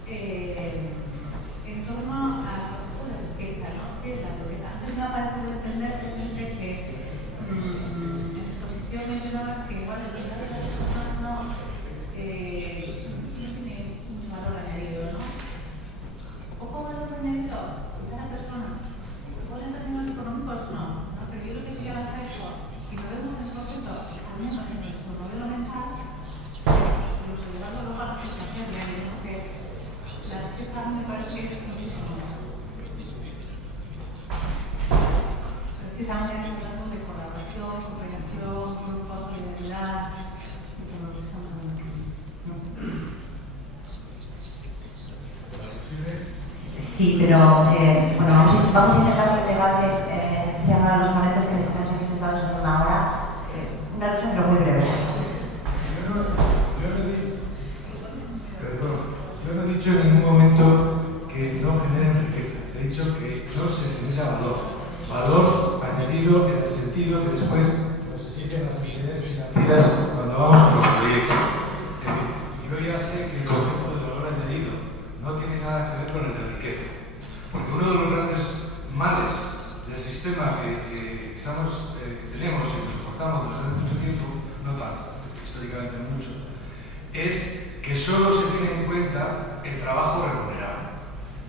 en torno al concepto de riqueza, ¿no? ¿Qué es la riqueza? Antes me ha parecido entender que en exposiciones mencionabas que igual el bienestar de las personas no tiene mucho valor añadido, ¿no? Poco valor añadido de las personas, igual en términos económicos no, pero yo lo que quería lanzar esto, y lo vemos en el concepto, al menos en nuestro modelo mental, incluso llevarlo luego a la situación diaria, porque la riqueza me parece que es muchísimo más. Precisamente hablando de colaboración, cooperación, grupo, solidaridad y todo lo que estamos hablando aquí. Sí, pero bueno, vamos a intentar que el debate sea para los ponentes que les tenemos aquí sentados en una hora. Una alusión, pero muy breve. Yo no he dicho en ningún momento que no generen riqueza. He dicho que no se genera valor añadido en el sentido que después nos exigen las entidades financieras cuando vamos con los proyectos. Es decir, yo ya sé que el concepto de valor añadido no tiene nada que ver con el de riqueza, porque uno de los grandes males del sistema que tenemos y que soportamos desde hace mucho tiempo, no tanto, históricamente no mucho, es que solo se tiene en cuenta el trabajo remunerado.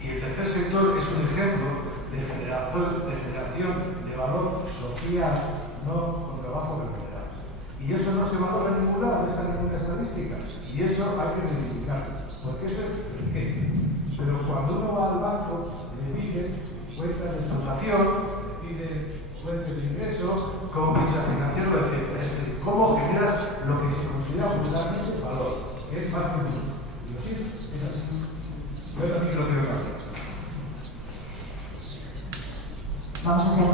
Y el tercer sector es un ejemplo de generación de valor social, no con trabajo remunerado. Y eso no se valora en ningún lado, no está en ninguna estadística. Y eso hay que reivindicarlo, porque eso es riqueza. Pero cuando uno va al banco, le piden cuenta de explotación, pide fuentes de ingreso, como ficha financiero, etc. Es decir, cómo generas lo que se considera vulgarmente valor, que es más que un. Y lo siento, es así. Yo también lo creo así. Vamos a hacer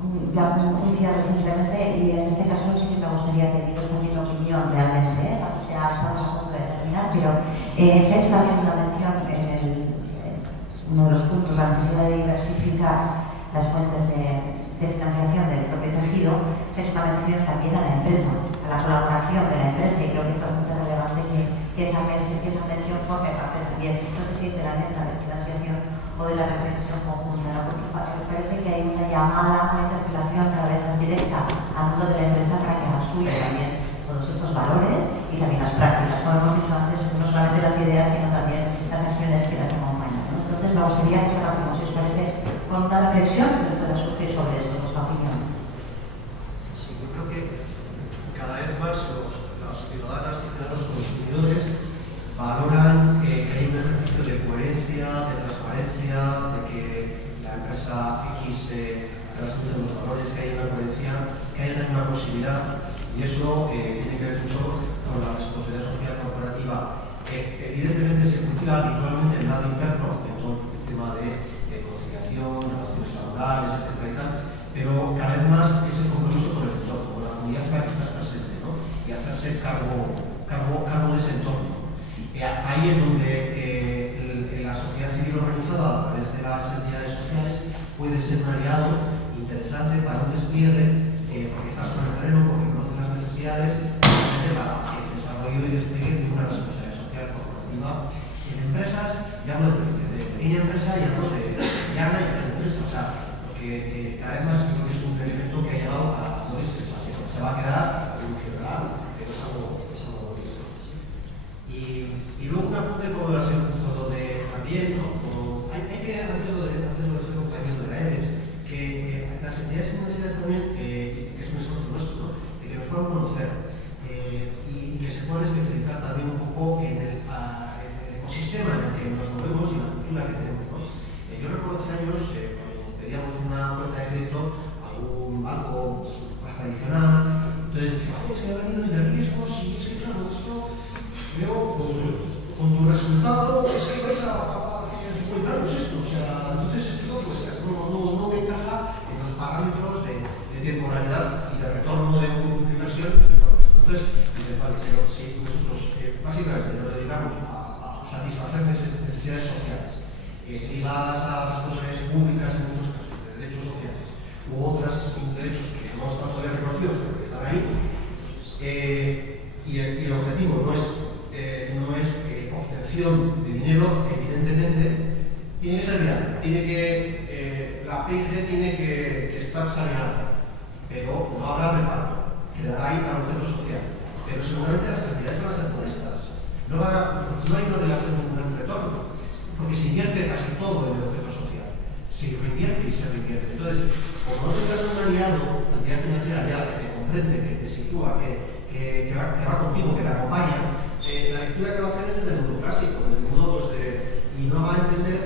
un cierre simplemente, y en este caso sí que me gustaría pediros también opinión realmente, o sea, estamos a punto de terminar, pero se ha hecho también una mención en uno de los puntos, la necesidad de diversificar las fuentes de financiación del propio tejido. Se ha hecho una mención también a la empresa, a la colaboración de la empresa, y creo que es bastante relevante que esa mención forme parte también, no sé si es de la mesa de financiación o de la reflexión conjunta, ¿no? Porque me parece que hay una llamada, una interpelación cada vez más directa al mundo de la empresa construye también todos estos valores y también las prácticas, como hemos dicho antes, no solamente las ideas, sino también las acciones que las acompañan, ¿no? Entonces me gustaría que cerrásemos, si os parece, con una reflexión que os pueda surgir sobre esto, vuestra opinión. Sí, yo creo que cada vez más los ciudadanas y los consumidores valoran que hay un ejercicio de coherencia, de transparencia, de que la empresa X transmite los valores, que haya una coherencia, que haya también una proximidad, y eso tiene que ver mucho con la responsabilidad social corporativa. Evidentemente se cultiva habitualmente en el lado interno, en todo el tema de conciliación, relaciones laborales, etcétera y tal, pero cada vez más es el compromiso con el entorno, con la comunidad en la que estás presente, ¿no? Y hacerse cargo de ese entorno. Ahí es donde la sociedad civil organizada, a través de las entidades sociales, puede ser un aliado interesante para un despliegue, porque está sobre el terreno, porque conoce las necesidades, para el desarrollo y despliegue de una responsabilidad social corporativa en empresas, ya hablo de pequeña empresa y hablo de mediana y gran empresa, o sea, porque cada vez más creo que es un elemento que ha llegado para morirse, o sea, se va a quedar, evolucionará, pero es algo bonito. Y luego un apunte como de también, ¿no? Hay que, antes lo decía el compañero de la EDE, que las entidades financieras también, que es un esfuerzo nuestro, ¿no? De que nos puedan conocer y que se puedan especializar también un poco en el ecosistema en el que nos movemos y la cultura que tenemos, ¿no? Yo recuerdo hace años, cuando pedíamos una cuenta de crédito a un banco pues, más tradicional, entonces decía, oye, es que me ha venido de riesgos y es que claro, esto veo con tu resultado es que vais a pagar 50 años esto, o sea, entonces esto pues, no me encaja en los parámetros de temporalidad y de retorno de una inversión. Entonces, dices, vale, pero si nosotros básicamente nos dedicamos a satisfacer necesidades sociales ligadas a responsabilidades públicas en muchos casos, de derechos sociales, u otros derechos que no están todavía reconocidos pero que están ahí, y el objetivo no es obtención de dinero, evidentemente, tiene que ser real, la PIG tiene que estar saneada, pero no habrá reparto, quedará ahí para el centro social. Pero seguramente las cantidades van a ser modestas, no hay una relación con un retorno, porque se invierte casi todo en el objeto social, se reinvierte y se reinvierte. Entonces, como no tengas un aliado, la entidad financiera ya que te comprende, que te sitúa, que va contigo, que te acompaña, la lectura que va a hacer es desde el mundo clásico, desde el mundo y no va a entender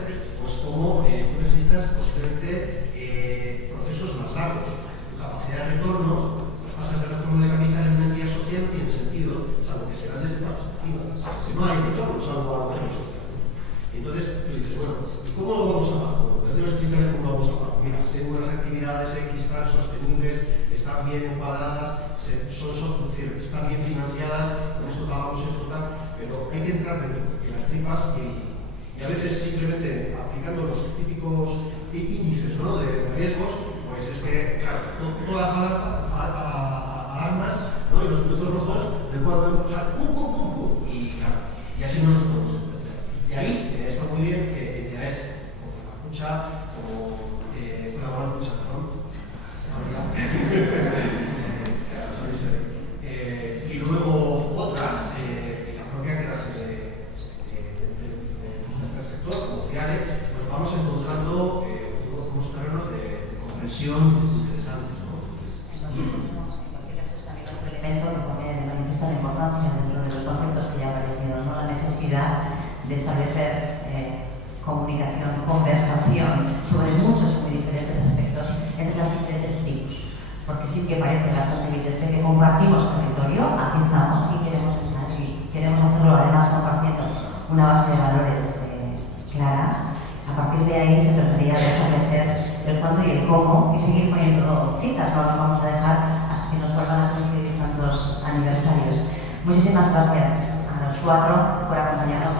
cómo tú necesitas posiblemente procesos más largos. Tu capacidad de retorno, las tasas de retorno de capital en una entidad social no tienen sentido, salvo que se dan desde esta perspectiva. No hay retorno, salvo a la social. Entonces tú dices, bueno, ¿y cómo lo vamos a pagar? Bueno, tengo que explicarle cómo lo vamos a pagar. Mira, tengo unas actividades X tan sostenibles, están bien encuadradas, están bien financiadas, con esto pagamos esto tal, pero hay que entrar dentro, en las tripas y a veces simplemente aplicando los típicos índices, ¿no? de riesgos, pues es que, claro, todas alarmas, ¿no? Y los puntos rojos del cuadro de pum, y claro, y así no nos podemos entender. Y ahí está muy bien que entidades como Capucha, como Colaborar y luego otras, la propia creación del tercer sector, como FIARE, pues vamos encontrando unos terrenos de comprensión interesantes, ¿no? En cualquier caso, es también otro elemento que pone de manifiesta la importancia dentro de los conceptos que ya han aparecido, ¿no? La necesidad de establecer comunicación, conversación sobre muchos y muy diferentes aspectos entre las diferentes tribus. Porque sí que parece bastante evidente que compartimos territorio, aquí estamos, aquí queremos estar y queremos hacerlo además compartiendo una base de valores clara. A partir de ahí se trataría de establecer el cuándo y el cómo y seguir poniendo citas, no nos vamos a dejar hasta que nos vuelvan a coincidir tantos aniversarios. Muchísimas gracias a los cuatro por acompañarnos